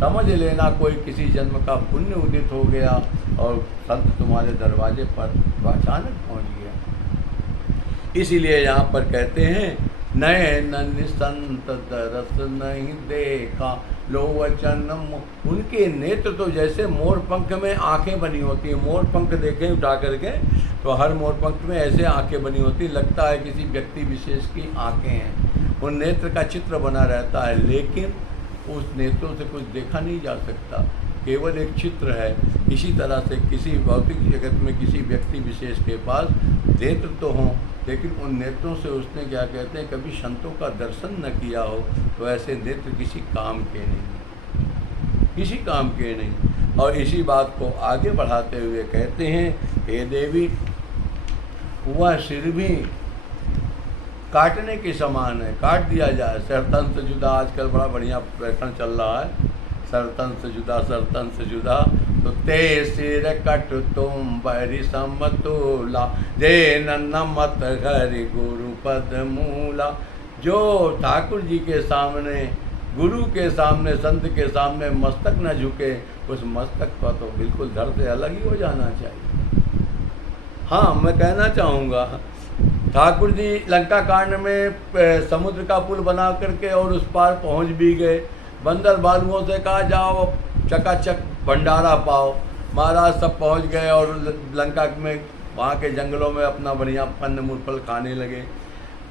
समझ लेना कोई किसी जन्म का पुण्य उदित हो गया और संत तुम्हारे दरवाजे पर अचानक पहुंच गया। इसीलिए यहाँ पर कहते हैं, नयन संत दरस नहीं देखा, लोवचन। उनके नेत्र तो जैसे मोर पंख में आंखें बनी होती हैं। मोर पंख देखें उठा करके तो हर मोर पंख में ऐसे आंखें बनी होती, लगता है किसी व्यक्ति विशेष की आंखें हैं। उन नेत्र का चित्र बना रहता है, लेकिन उस नेत्रों से कुछ देखा नहीं जा सकता, केवल एक चित्र है। इसी तरह से किसी भौतिक जगत में किसी व्यक्ति विशेष के पास नेत्र तो हों लेकिन उन नेत्रों से उसने क्या कहते हैं कभी संतों का दर्शन न किया हो तो ऐसे नेत्र किसी काम के नहीं, किसी काम के नहीं। और इसी बात को आगे बढ़ाते हुए कहते हैं, हे देवी, वह सिर भी काटने के समान है, काट दिया जाए। सरतन से जुदा आजकल बड़ा बढ़िया व्याकरण चल रहा है, सरतन से जुदा, सरतन से जुदा। तो ते सिर कट तुम बरी समतोला, जे नमत हरि गुरु पद मूला। जो ठाकुर जी के सामने, गुरु के सामने, संत के सामने मस्तक न झुके, उस मस्तक का तो बिल्कुल धड़ से अलग ही हो जाना चाहिए। हाँ, मैं कहना चाहूँगा, ठाकुर जी लंका कांड में समुद्र का पुल बना करके और उस पार पहुँच भी गए। बंदर भालुओं से कहा जाओ चकाचक भंडारा पाओ, महाराज सब पहुँच गए और लंका में वहाँ के जंगलों में अपना बढ़िया फल मूल फल खाने लगे।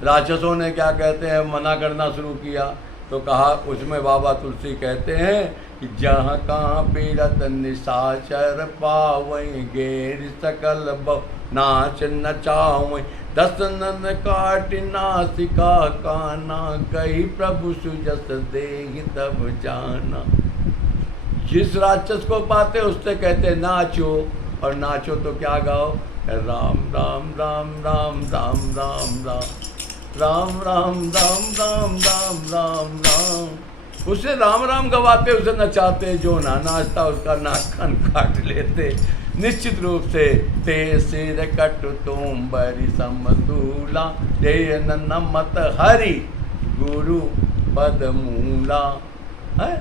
राक्षसों ने क्या कहते हैं मना करना शुरू किया, तो कहा, उसमें बाबा तुलसी कहते हैं कि जहाँ कहाँ पीरत निशाचर पावई, गेर सकल बहु नाच नचावई, दसन काट नासिका काना, कही प्रभु सुजस देहि तब जाना। जिस राक्षस को पाते उससे कहते नाचो, और नाचो तो क्या गाओ, राम राम राम राम राम राम राम राम राम राम राम राम राम राम। उसे राम राम गवाते, उसे नचाते, जो ना नाचता उसका नाक काट लेते। निश्चित रूप से ते सिर कट तुम बरी समतूला, जय नमत हरि गुरु पद मूला है।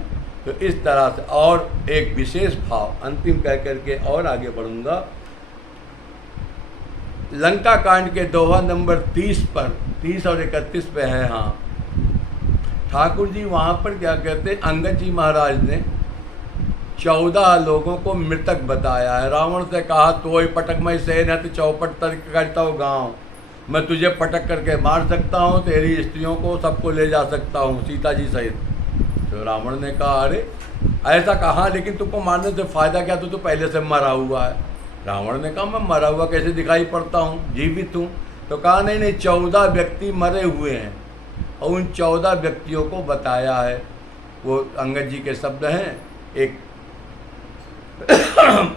तो इस तरह से, और एक विशेष भाव अंतिम कह करके और आगे बढ़ूंगा। लंका कांड के दोहा नंबर 30 पर, 30 और 31 पे है। हाँ, ठाकुर जी वहाँ पर क्या कहते, अंगद जी महाराज ने 14 लोगों को मृतक बताया है। रावण से कहा, तो ही पटक मई से न तो चौपट तक करता हूँ गाँव, मैं तुझे पटक करके मार सकता हूँ, तेरी स्त्रियों को सबको ले जा सकता हूँ सीता जी सहित। तो रावण ने कहा, अरे ऐसा कहा, लेकिन तुमको मारने से फ़ायदा क्या, तो पहले से मरा हुआ है। रावण ने कहा, मैं मरा हुआ कैसे दिखाई पड़ता हूँ, जीवित हूँ। तो कहा, नहीं नहीं, 14 व्यक्ति मरे हुए हैं, और उन 14 व्यक्तियों को बताया है। वो अंगद जी के शब्द हैं,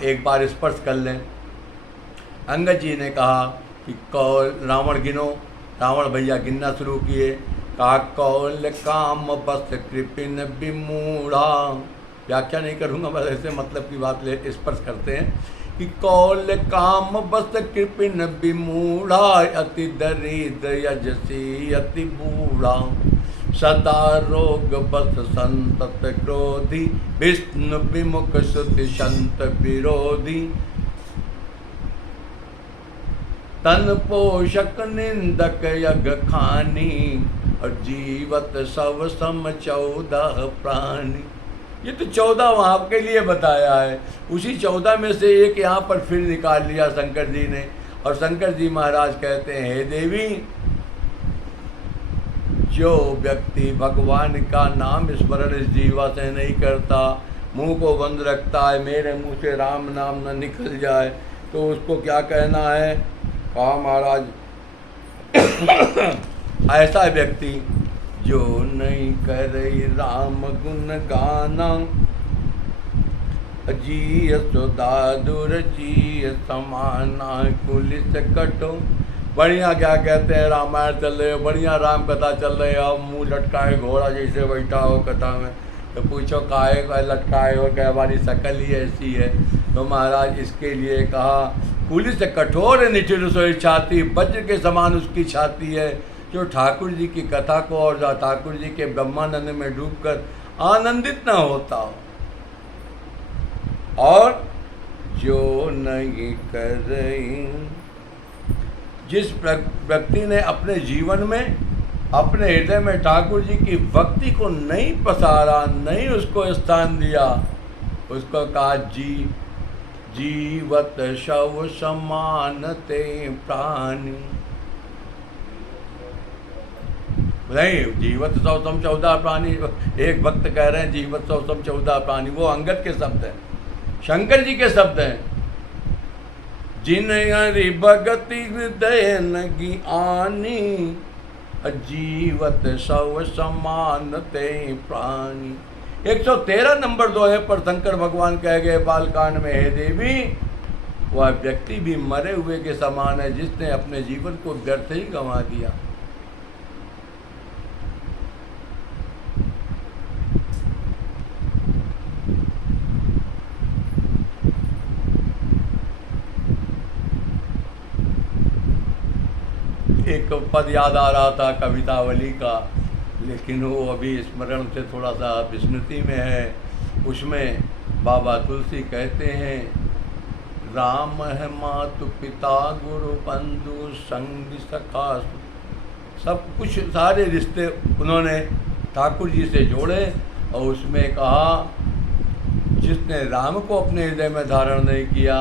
एक बार स्पर्श कर लें। अंगद जी ने कहा कि कौल, रावण गिनो। रावण भैया गिनना शुरू किए। कहा, कौल काम बस कृपिन विमूढ़ा। व्याख्या नहीं करूँगा, बस ऐसे मतलब की बात ले स्पर्श करते हैं कि कौल काम बस कृपिन विमूढ़ा, अति दरिद्र यजसी अति बूढ़ा, सदा रोग बस संतत क्रोधी, विष्णु विमुख श्रुति संत विरोधी, तन पोषक निंदक यज्ञ खानी, और जीवत सब सम 14 प्राणी। ये तो 14 वहाँ के लिए बताया है। उसी 14 में से एक यहाँ पर फिर निकाल लिया शंकर जी ने। और शंकर जी महाराज कहते हैं, हे देवी, जो व्यक्ति भगवान का नाम स्मरण इस जीवा से नहीं करता, मुंह को बंद रखता है, मेरे मुंह से राम नाम न निकल जाए, तो उसको क्या कहना है। कहा महाराज, ऐसा व्यक्ति जो नहीं करे राम गुण गाना, जी सुदादुर जी समाना, पुलिस कटो। बढ़िया क्या कहते हैं, रामायण चल रहे हो, बढ़िया राम कथा चल रही है, मुँह लटकाए घोड़ा जैसे बैठा हो कथा में, तो पूछो काहे का लटकाए हो, क्या हमारी शक्ल ही ऐसी है। तो महाराज इसके लिए कहा, पुलिस कठोर निठुर सोई छाती, वज्र के समान उसकी छाती है, जो ठाकुर जी की कथा को और ठाकुर जी के ब्रह्मानंद में डूबकर आनंदित न होता हो। और जो नहीं कर रही, जिस व्यक्ति ने अपने जीवन में, अपने हृदय में ठाकुर जी की भक्ति को नहीं पसारा, नहीं उसको स्थान दिया, उसको कहा जीवत शव समानते प्राणी। नहीं, जीवत सौ सम 14 प्राणी, एक भक्त कह रहे हैं जीवत सौ सम 14 प्राणी, वो अंगद के शब्द हैं, शंकर जी के शब्द हैं। जिन हरि भगति हृदय नगी आनी, जीवत सव समान ते प्राणी। 113 नंबर दोहे पर शंकर भगवान कह गए बालकांड में, हे देवी, वह व्यक्ति भी मरे हुए के समान है जिसने अपने जीवन को व्यर्थ ही गंवा दिया। एक पद याद आ रहा था कवितावली का, लेकिन वो अभी स्मरण से थोड़ा सा विस्मृति में है। उसमें बाबा तुलसी कहते हैं, राम है मातु पिता गुरु बंधु संग सखा, सब कुछ सारे रिश्ते उन्होंने ठाकुर जी से जोड़े। और उसमें कहा, जिसने राम को अपने हृदय में धारण नहीं किया,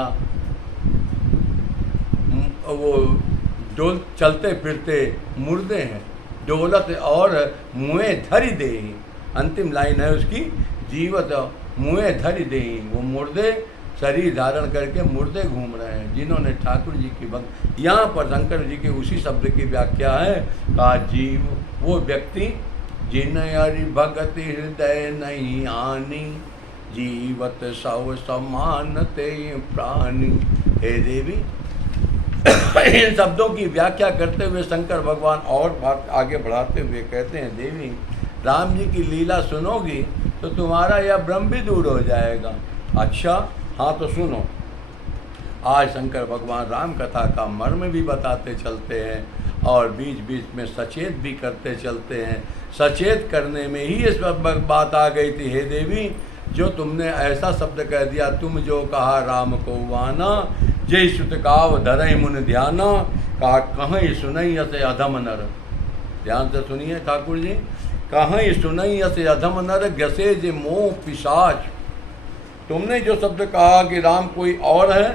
वो डोल चलते फिरते मुर्दे हैं, डोलत और मुँहे धरि देहि। अंतिम लाइन है उसकी, जीवत मुँहे धरि देहि। वो मुर्दे शरीर धारण करके मुर्दे घूम रहे हैं जिन्होंने ठाकुर जी की भक्त। यहाँ पर शंकर जी के उसी शब्द की व्याख्या है, का जीव वो व्यक्ति जिन हरि भगति हृदय नहीं आनी, जीवत सव समान ते प्राणी। हे देवी, इन शब्दों की व्याख्या करते हुए शंकर भगवान और बात आगे बढ़ाते हुए कहते हैं, देवी, राम जी की लीला सुनोगी तो तुम्हारा यह भ्रम भी दूर हो जाएगा। अच्छा, हाँ तो सुनो। आज शंकर भगवान राम कथा का मर्म भी बताते चलते हैं और बीच बीच में सचेत भी करते चलते हैं। सचेत करने में ही इस बात आ गई थी, हे देवी, जो तुमने ऐसा शब्द कह दिया, तुम जो कहा राम को वाना, जय सुत काव धरई मुन ध्याना, कहा कहीं सुनई असे अधम नर। ध्यान से सुनिए ठाकुर जी, कहीं सुनई असे अधम नर, गसे जे मोह पिशाच। तुमने जो शब्द कहा कि राम कोई और है,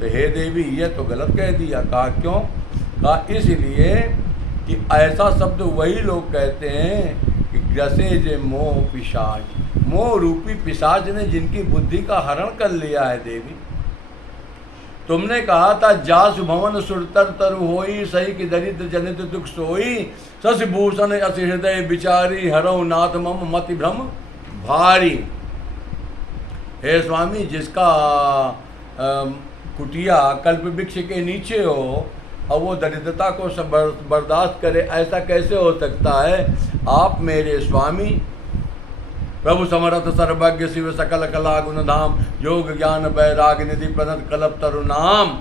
तो हे देवी ये तो गलत कह दिया। कहा क्यों? कहा इसलिए कि ऐसा शब्द वही लोग कहते हैं कि गसे जे मोह पिशाच, मोह रूपी पिशाच ने जिनकी बुद्धि का हरण कर लिया है। देवी, तुमने कहा था, जासु भवन सुरतर तरु होई, सही की दरिद्र जनित दुख सोई, शशि भूषण अति हृदय विचारी, हरौ नाथ मम मति भ्रम भारी। हे स्वामी, जिसका कुटिया कल्प वृक्ष के नीचे हो और वो दरिद्रता को बर्दाश्त करे, ऐसा कैसे हो सकता है? आप मेरे स्वामी, प्रभु समर्थ सर्वज्ञ शिव सकल कला गुण धाम, योग ज्ञान वैराग निधि प्रनत कल्प तरु नाम।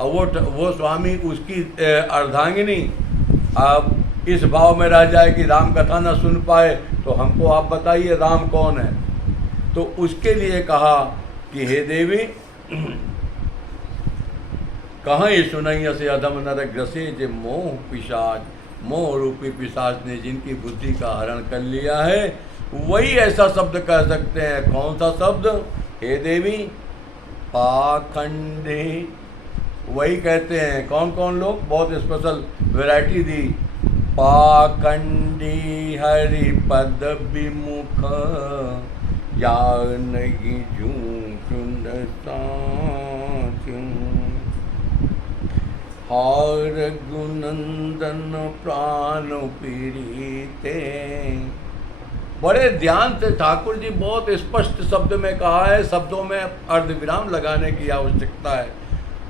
और वो स्वामी उसकी अर्धांगिनी अब इस भाव में रह जाए कि राम कथा न सुन पाए, तो हमको आप बताइए राम कौन है? तो उसके लिए कहा कि हे देवी, कहीं सुनैया से अधम नर, ग्रसे जे मोह पिशाच, मोह रूपी पिशाच ने जिनकी बुद्धि का हरण कर लिया है, वही ऐसा शब्द कह सकते हैं। कौन सा शब्द? हे देवी, पाखंडे। वही कहते हैं। कौन कौन लोग? बहुत स्पेशल वैरायटी दी। पाखंडी हरि पद विमुख, या नहीं झूठ हार गुनंदन प्राण पीड़िते। बड़े ध्यान से ठाकुर जी बहुत स्पष्ट शब्द में कहा है, शब्दों में अर्धविराम लगाने की आवश्यकता है।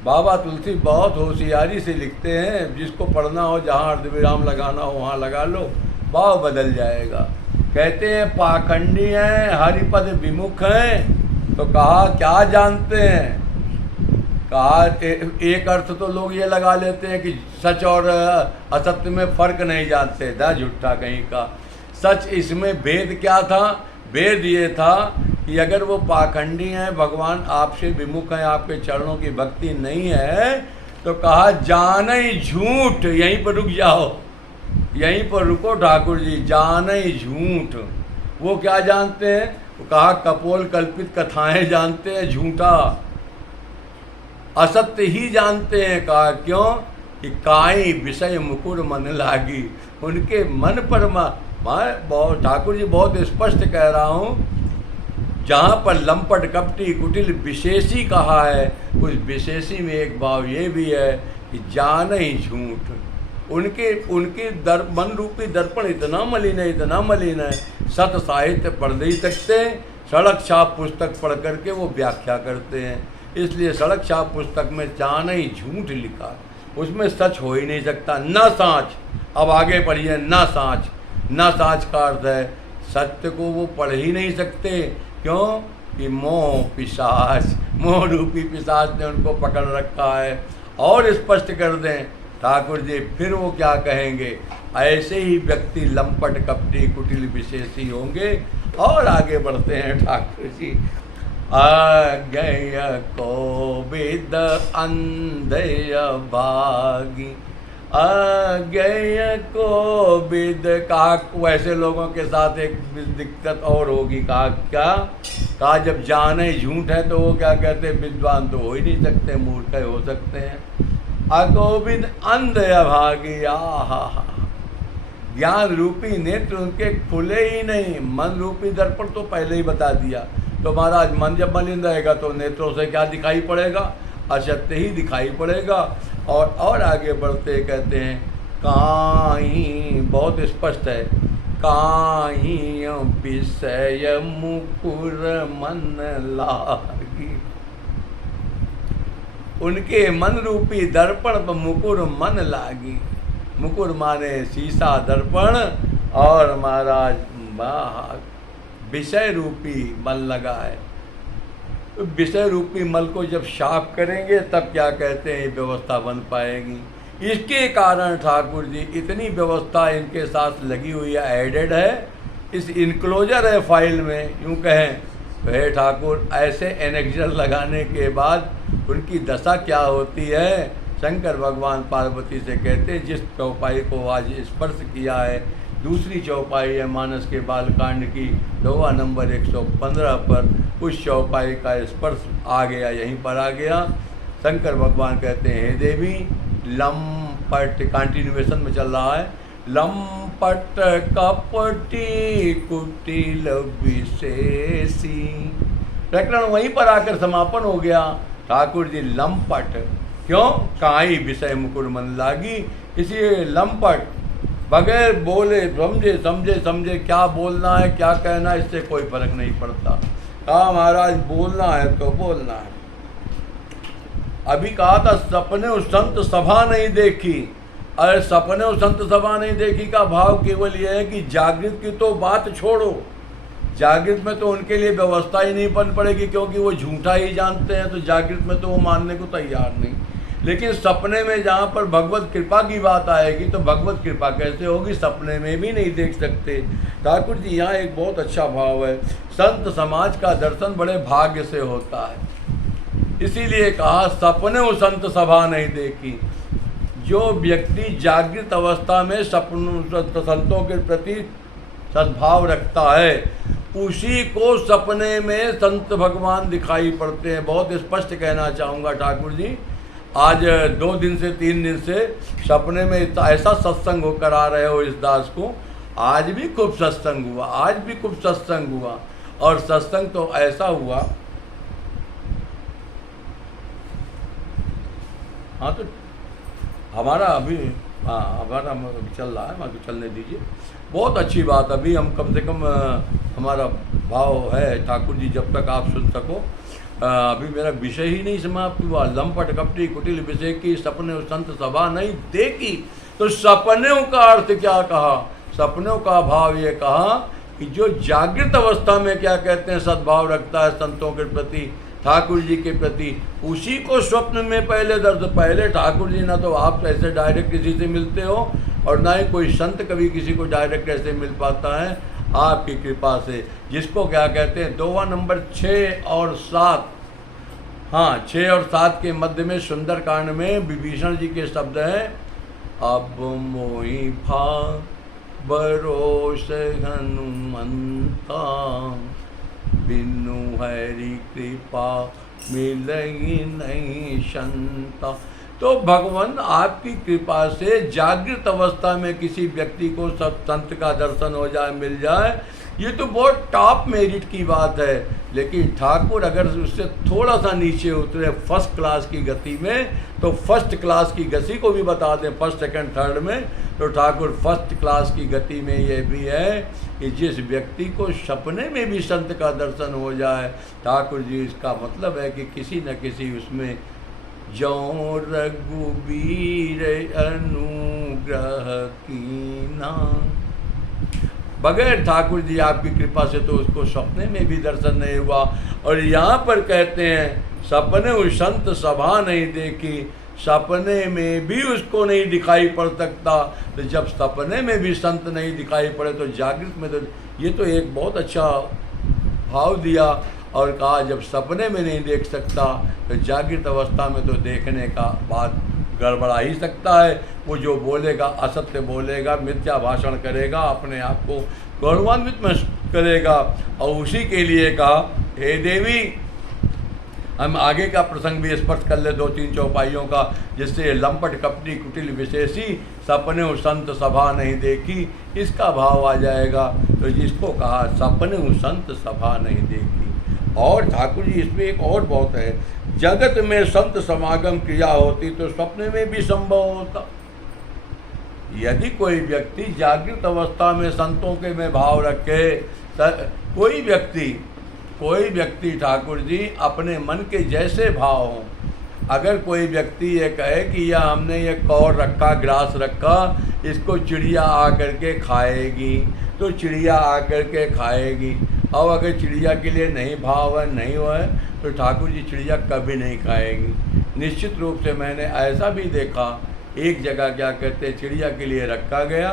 बाबा तुलसी बहुत होशियारी से लिखते हैं, जिसको पढ़ना हो जहाँ अर्धविराम लगाना हो वहाँ लगा लो, भाव बदल जाएगा। कहते हैं पाखंडी हैं, हरिपद विमुख हैं। तो कहा क्या जानते हैं? कहा एक अर्थ तो लोग ये लगा लेते हैं कि सच और असत्य में फर्क नहीं जानते। दा झूठा कहीं का। सच इसमें भेद क्या था? भेद ये था कि अगर वो पाखंडी हैं, भगवान आपसे विमुख हैं, आपके चरणों की भक्ति नहीं है, तो कहा जाने ही झूठ। यहीं पर रुक जाओ, यहीं पर रुको ठाकुर जी। जाने ही झूठ। वो क्या जानते हैं? वो कहा कपोल कल्पित कथाएं जानते हैं, झूठा असत्य ही जानते हैं। कहा क्यों? कि काई विषय मुकुर मन लागी। उनके मन पर मैं ठाकुर जी बहुत स्पष्ट कह रहा हूँ जहाँ पर लंपट कपटी कुटिल विशेषी कहा है, उस विशेषी में एक भाव ये भी है कि जान ही झूठ। उनके उनके मन रूपी दर्पण इतना मलिन है, सत साहित्य पढ़ नहीं सकते, सड़क छाप पुस्तक पढ़ करके वो व्याख्या करते हैं। इसलिए सड़क छाप पुस्तक में जान ही झूठ लिखा, उसमें सच हो ही नहीं सकता। न साँच, अब आगे पढ़िए, न साँच। न साँच का अर्थ है सत्य को वो पढ़ ही नहीं सकते। क्यों? कि मोह पिशाच, मोह रूपी पिशाच ने उनको पकड़ रखा है। और स्पष्ट कर दें ठाकुर जी, फिर वो क्या कहेंगे, ऐसे ही व्यक्ति लंपट कपटी कुटिल विशेषी होंगे। और आगे बढ़ते हैं ठाकुर जी। आ गया कोविद अंधय भागी, आ गया कोविद। कहा वैसे लोगों के साथ एक दिक्कत और होगी। कहा क्या? कहा जब जाने झूठ है तो वो क्या कहते हैं, विद्वान तो हो ही नहीं सकते, मूर्ख हो सकते हैं। अकोविद अंधय भागी, आहा, ज्ञान रूपी नेत्र उनके खुले ही नहीं। मन रूपी दर्पण तो पहले ही बता दिया। तो महाराज मन जब मलिन रहेगा तो नेत्रों से क्या दिखाई पड़ेगा? असत्य ही दिखाई पड़ेगा। और आगे बढ़ते कहते हैं, काहीं, बहुत स्पष्ट है, काहीं विषय मुकुर मन लागी। उनके मन रूपी दर्पण पर मुकुर मन लागी। मुकुर माने शीशा दर्पण, और महाराज विषय रूपी मल लगा है। तो विषय रूपी मल को जब साफ करेंगे तब क्या कहते हैं, व्यवस्था बन पाएगी। इसके कारण ठाकुर जी इतनी व्यवस्था इनके साथ लगी हुई है, एडेड है, इस इनक्लोजर है फाइल में, यूँ कहें तो हे ठाकुर। ऐसे एनेक्जर लगाने के बाद उनकी दशा क्या होती है, शंकर भगवान पार्वती से कहते हैं, जिस चौपाई को आज स्पर्श किया है, दूसरी चौपाई है मानस के बालकांड की 2वां नंबर 115 पर, उस चौपाई का स्पर्श आ गया, यहीं पर आ गया। शंकर भगवान कहते हैं, हे देवी, लंपट, कंटिन्यूएशन में चल रहा है, लंपट कपटी कुटिल विशेषी। प्रकरण वहीं पर आकर समापन हो गया। ठाकुर जी लंपट, क्यों? काई विषय मुकुर मन लागी। इसलिए लंपट, बगैर बोले समझे क्या बोलना है क्या कहना है, इससे कोई फर्क नहीं पड़ता। कहा महाराज बोलना है तो बोलना है। अभी कहा था सपने उस संत सभा नहीं देखी। अरे सपने उस संत सभा नहीं देखी का भाव केवल यह है कि जागृत की तो बात छोड़ो, जागृत में तो उनके लिए व्यवस्था ही नहीं बन पड़ेगी, क्योंकि वो झूठा ही जानते हैं, तो जागृत में तो वो मानने को तैयार नहीं। लेकिन सपने में जहाँ पर भगवत कृपा की बात आएगी तो भगवत कृपा कैसे होगी, सपने में भी नहीं देख सकते। ठाकुर जी यहाँ एक बहुत अच्छा भाव है, संत समाज का दर्शन बड़े भाग्य से होता है। इसीलिए कहा सपने वो संत सभा नहीं देखी। जो व्यक्ति जागृत अवस्था में संतों के प्रति सद्भाव रखता है, उसी को सपने में संत भगवान दिखाई पड़ते हैं। बहुत स्पष्ट कहना चाहूँगा ठाकुर जी, आज 2 दिन से 3 दिन से सपने में ऐसा सत्संग होकर आ रहे हो इस दास को। आज भी खूब सत्संग हुआ, आज भी खूब सत्संग हुआ, और सत्संग तो ऐसा हुआ। हाँ, तो हमारा अभी हमारा चल रहा है, तो चलने दीजिए। बहुत अच्छी बात, अभी हम कम से कम हमारा भाव है ठाकुर जी, जब तक आप सुन सको। अभी मेरा विषय ही नहीं समाप्त हुआ। लंपट कपटी कुटिल विषय की सपने संत सभा नहीं देखी। तो सपनों का अर्थ क्या कहा? सपनों का भाव ये कहा कि जो जागृत अवस्था में क्या कहते हैं सद्भाव रखता है संतों के प्रति, ठाकुर जी के प्रति, उसी को स्वप्न में पहले दर्द। पहले ठाकुर जी ना तो आप ऐसे डायरेक्ट किसी से मिलते हो, और ना ही कोई संत कभी किसी को डायरेक्ट ऐसे मिल पाता है, आपकी कृपा से। जिसको क्या कहते हैं 2वां नंबर 6 और 7, हाँ 6 और 7 के मध्य में सुंदर कांड में विभीषण जी के शब्द हैं, अब मोहि भा भरोस हनुमंता, बिनु हरि कृपा मिलई नहीं संता। तो भगवान आपकी कृपा से जागृत अवस्था में किसी व्यक्ति को सब संत का दर्शन हो जाए, मिल जाए, ये तो बहुत टॉप मेरिट की बात है। लेकिन ठाकुर अगर उससे थोड़ा सा नीचे उतरे फर्स्ट क्लास की गति में, तो फर्स्ट क्लास की गति को भी बता दें, फर्स्ट सेकंड थर्ड में, तो ठाकुर फर्स्ट क्लास की गति में ये भी है कि जिस व्यक्ति को सपने में भी संत का दर्शन हो जाए, ठाकुर जी इसका मतलब है कि किसी न किसी उसमें जो रघुबीर अनुग्रह कीना, बगैर ठाकुर जी आपकी कृपा से तो उसको सपने में भी दर्शन नहीं हुआ। और यहाँ पर कहते हैं सपने उस संत सभा नहीं देखी, सपने में भी उसको नहीं दिखाई पड़ सकता। तो जब सपने में भी संत नहीं दिखाई पड़े तो जागृत में तो, ये तो एक बहुत अच्छा भाव दिया। और कहा जब सपने में नहीं देख सकता तो जागृत अवस्था में तो देखने का बात गड़बड़ा ही सकता है। वो जो बोलेगा असत्य बोलेगा, मिथ्या भाषण करेगा, अपने आप को गौरवान्वित में करेगा। और उसी के लिए कहा हे देवी, हम आगे का प्रसंग भी स्पर्श कर ले 2-3 चौपाइयों का, जिससे लंपट कपटी कुटिल विशेषी सपने संत सभा नहीं देखी, इसका भाव आ जाएगा। तो जिसको कहा सपने संत सभा नहीं देखी। और ठाकुर जी इसमें एक और बहुत है, जगत में संत समागम क्रिया होती तो सपने में भी संभव होता। यदि कोई व्यक्ति जागृत अवस्था में संतों के में भाव रखे, कोई व्यक्ति ठाकुर जी अपने मन के जैसे भाव हों, अगर कोई व्यक्ति ये कहे कि यह हमने ये कौर रखा, ग्रास रखा, इसको चिड़िया आकर के खाएगी, तो चिड़िया आकर के खाएगी। और अगर चिड़िया के लिए नहीं भाव है, नहीं हुआ है, तो ठाकुर जी चिड़िया कभी नहीं खाएगी। निश्चित रूप से मैंने ऐसा भी देखा, एक जगह क्या कहते हैं चिड़िया के लिए रखा गया,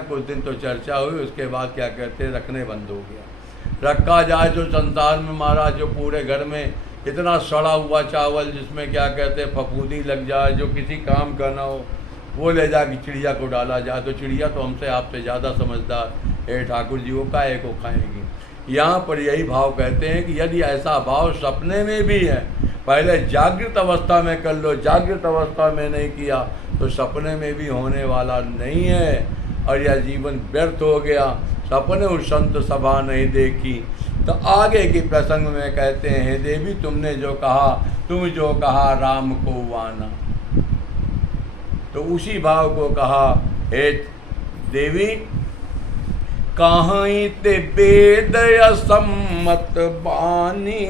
कुछ दिन तो चर्चा हुई, उसके बाद क्या कहते हैं रखने बंद हो गया। रखा जाए तो संसार में महाराज जो पूरे घर में इतना सड़ा हुआ चावल जिसमें क्या कहते हैं फफूंदी लग जाए, जो किसी काम का ना हो, वो ले जाके चिड़िया को डाला जाए, तो चिड़िया तो हमसे आपसे ज़्यादा समझदार है, ठाकुर जी वो काहे को खाएंगी। यहाँ पर यही भाव कहते हैं कि यदि ऐसा भाव सपने में भी है, पहले जागृत अवस्था में कर लो, जागृत अवस्था में नहीं किया तो सपने में भी होने वाला नहीं है, और यह जीवन व्यर्थ हो गया। सपने उस संत सभा नहीं देखी। तो आगे की प्रसंग में कहते हैं देवी तुमने जो कहा, तुम जो कहा राम को आना, तो उसी भाव को कहा हे देवी कहीं ते वेद सम्मत बानी,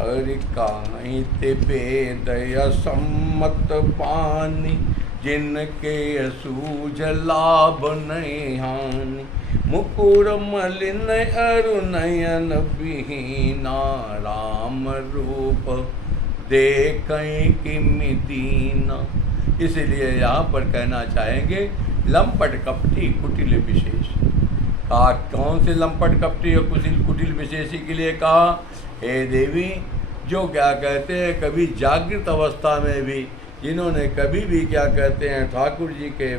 अरे कहीं ते वेद सम्मत बानी, जिनके सूझ लाभ नहीं हानि, मुकुर मलिन अरु नयन विहीना, राम रूप देखें किमि दीना। इसलिए यहाँ पर कहना चाहेंगे लंपट कपटी कुटिल विशेष। कहा कौन से लंपट कपटी और कुटिल विशेषी के लिए कहा हे देवी, जो क्या कहते हैं कभी जागृत अवस्था में भी, जिन्होंने कभी भी क्या कहते हैं ठाकुर जी के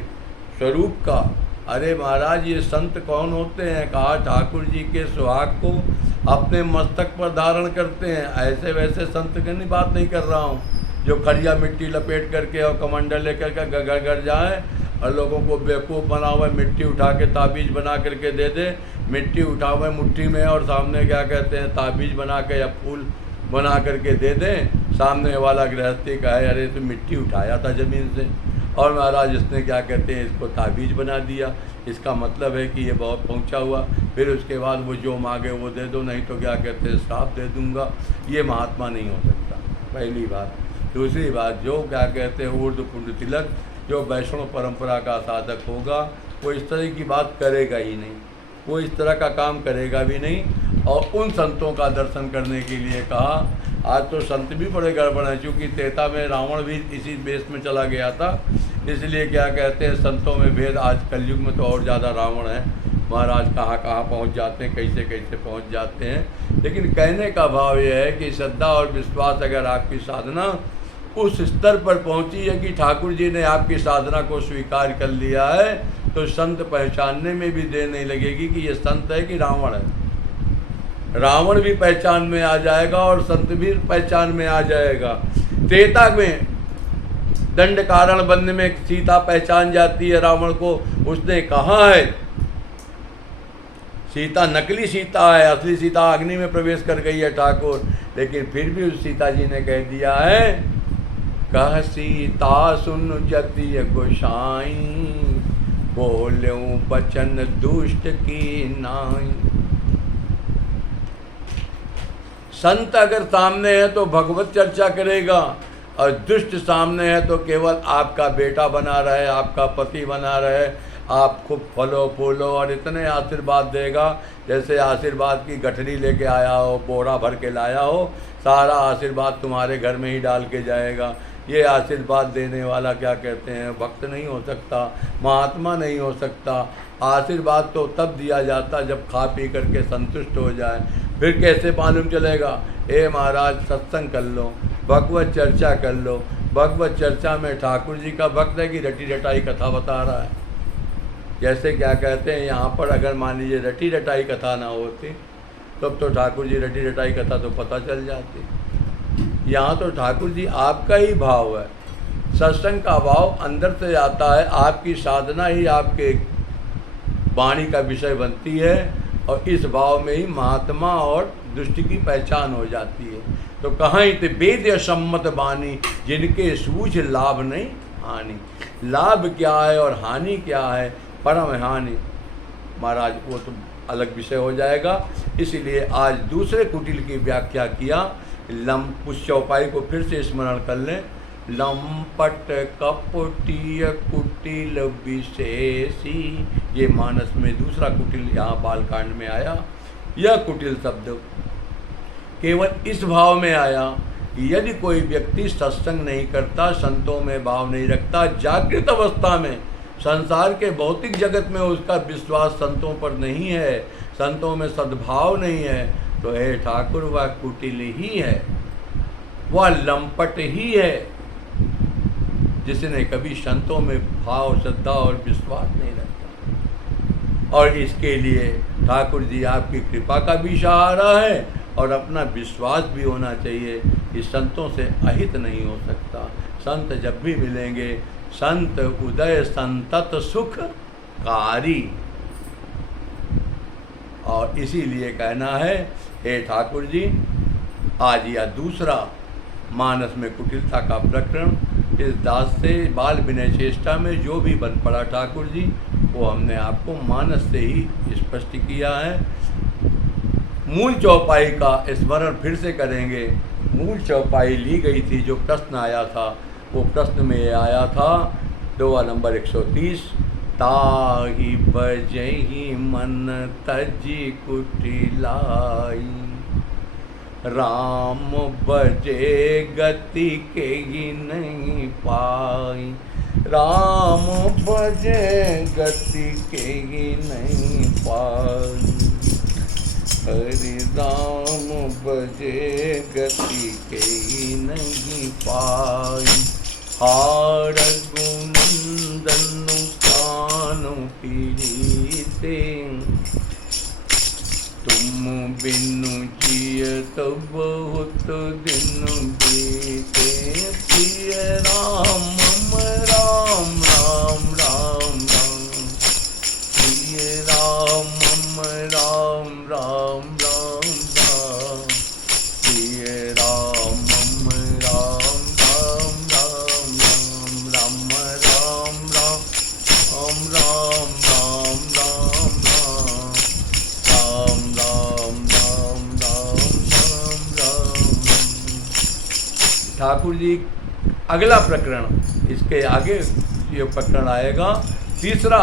स्वरूप का, अरे महाराज ये संत कौन होते हैं, कहा ठाकुर जी के सुहाग को अपने मस्तक पर धारण करते हैं। ऐसे वैसे संत की बात नहीं कर रहा हूँ जो खड़िया मिट्टी लपेट करके और कमंडल लेकर के घर जाए और लोगों को बेवकूफ़ बना हुआ मिट्टी उठा के ताबीज़ बना करके दे दे, मिट्टी उठा हुआ मुट्ठी में और सामने क्या कहते हैं ताबीज़ बना के या फूल बना करके दे दें। सामने वाला गृहस्थी का है अरे तो मिट्टी उठाया था ज़मीन से और महाराज इसने क्या कहते हैं इसको ताबीज़ बना दिया, इसका मतलब है कि ये बहुत पहुंचा हुआ, फिर उसके बाद वो जो मांगे वो दे दो, नहीं तो क्या कहते हैं श्राप दे दूंगा। ये महात्मा नहीं हो सकता, पहली बात। दूसरी बात, जो क्या कहते हैं ऊर्ध्व पुण्य तिलक, जो वैष्णव परंपरा का साधक होगा वो इस तरह की बात करेगा ही नहीं, वो इस तरह का काम करेगा भी नहीं। और उन संतों का दर्शन करने के लिए कहा, आज तो संत भी बड़े गड़बड़ हैं, क्योंकि त्रेता में रावण भी इसी बेस में चला गया था, इसलिए क्या कहते हैं संतों में भेद। आज कलयुग में तो और ज़्यादा रावण है, महाराज कहाँ कहाँ पहुँच जाते हैं, कैसे कैसे पहुँच जाते हैं। लेकिन कहने का भाव यह है कि श्रद्धा और विश्वास अगर आपकी साधना उस स्तर पर पहुंची है कि ठाकुर जी ने आपकी साधना को स्वीकार कर लिया है, तो संत पहचानने में भी देर नहीं लगेगी कि ये संत है कि रावण है। रावण भी पहचान में आ जाएगा और संत भी पहचान में आ जाएगा। त्रेता में दंड कारण बनने में सीता पहचान जाती है रावण को, उसने कहा है सीता नकली सीता है, असली सीता अग्नि में प्रवेश कर गई है ठाकुर। लेकिन फिर भी उस सीता जी ने कह दिया है, कह सीता सुन जतिय गोसाई, बोलूं बचन दुष्ट की नाई। संत अगर सामने है तो भगवत चर्चा करेगा, और दुष्ट सामने है तो केवल आपका बेटा बना रहे, आपका पति बना रहे, आप खूब फलो फूलो और इतने आशीर्वाद देगा जैसे आशीर्वाद की गठरी लेके आया हो, बोरा भर के लाया हो, सारा आशीर्वाद तुम्हारे घर में ही डाल के जाएगा। ये आशीर्वाद देने वाला क्या कहते हैं, भक्त नहीं हो सकता, महात्मा नहीं हो सकता। आशीर्वाद तो तब दिया जाता जब खा पी करके संतुष्ट हो जाए। फिर कैसे मालूम चलेगा? ए महाराज सत्संग कर लो, भगवत चर्चा कर लो। भगवत चर्चा में ठाकुर जी का भक्त है कि रटी रटाई कथा बता रहा है। जैसे क्या कहते हैं, यहाँ पर अगर मान लीजिए रटी रटाई कथा ना होती तब तो ठाकुर जी रटी रटाई कथा तो पता चल जाती। यहाँ तो ठाकुर जी आपका ही भाव है, सत्संग का भाव अंदर से आता है, आपकी साधना ही आपके वाणी का विषय बनती है, और इस भाव में ही महात्मा और दुष्ट की पहचान हो जाती है। तो कहाँ इत वेद सम्मत वाणी, जिनके सूझ लाभ नहीं हानि। लाभ क्या है और हानि क्या है, परम हानि महाराज वो तो अलग विषय हो जाएगा। इसीलिए आज दूसरे कुटिल की व्याख्या किया। उस चौपाई को फिर से स्मरण कर लें। लंपट कपटीय कुटिल विशेषी, ये मानस में दूसरा कुटिल यहाँ बालकांड में आया। यह कुटिल शब्द केवल इस भाव में आया कि यदि कोई व्यक्ति सत्संग नहीं करता, संतों में भाव नहीं रखता, जागृत अवस्था में संसार के भौतिक जगत में उसका विश्वास संतों पर नहीं है, संतों में सद्भाव नहीं है, तो हे ठाकुर वह कुटिल ही है, वह लंपट ही है, जिसने कभी संतों में भाव श्रद्धा और विश्वास नहीं रखा। और इसके लिए ठाकुर जी आपकी कृपा का भी सहारा है, और अपना विश्वास भी होना चाहिए कि संतों से अहित नहीं हो सकता। संत जब भी मिलेंगे, संत उदय संतत सुखकारी। और इसीलिए कहना है, हे ठाकुर जी, आज यह दूसरा मानस में कुटिलता का प्रकरण, इस दास से बाल विनय चेष्टा में जो भी बन पड़ा ठाकुर जी, वो हमने आपको मानस से ही स्पष्ट किया है। मूल चौपाई का स्मरण फिर से करेंगे। मूल चौपाई ली गई थी, जो प्रश्न आया था वो प्रश्न में आया था दोहा नंबर 130, ताहि बजहि मन तजी कुटिलाई, राम बजे गति के ही नहीं पाई। राम बजे गति के ही नहीं पाई, हरि राम बजे गति के ही नहीं पाई। हार गुनंदन कान पीड़िते, तुम बिनु जियत बहुत दिन बीते। प्रिय राम राम राम राम राम, प्रिय राम राम राम राम राम, प्रिय राम राम राम राम राम, राम राम राम राम राम राम राम, राम राम राम राम राम राम। ठाकुर जी अगला प्रकरण, इसके आगे ये प्रकरण आएगा तीसरा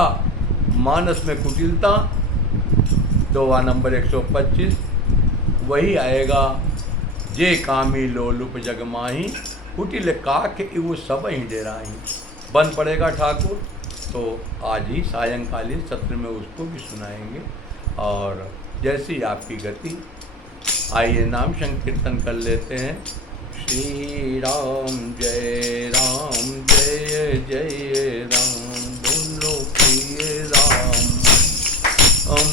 मानस में कुटिलता, दोहा नंबर 125, वही आएगा। जे कामी लोलुप जगमाही, कुटिल काख इव सब ही डेराही। बन पड़ेगा ठाकुर, तो आज ही सायंकालीन सत्र में उसको भी सुनाएंगे। और जैसी आपकी गति, आइए नाम संकीर्तन कर लेते हैं। श्री राम जय जय राम, बोलो प्रिय राम।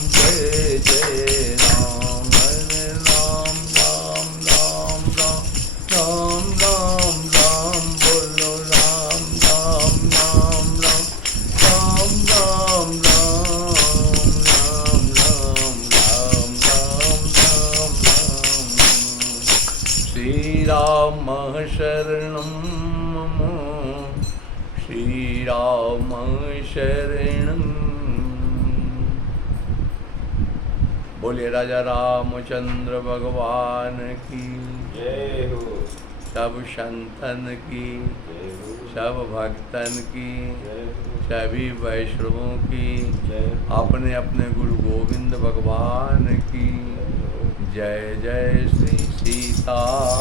जय जय राम, हरे राम राम राम राम, राम राम राम, बोलो राम राम राम राम, राम राम राम, राम राम राम। शरणं मम श्री राम शरणं। बोलिए राजा रामचंद्र भगवान की जय हो। सब संतन की जय हो। सब भक्तन की जय हो। सभी वैष्णवों की जय हो। अपने अपने गुरु गोविंद भगवान की जय। जय श्री सीता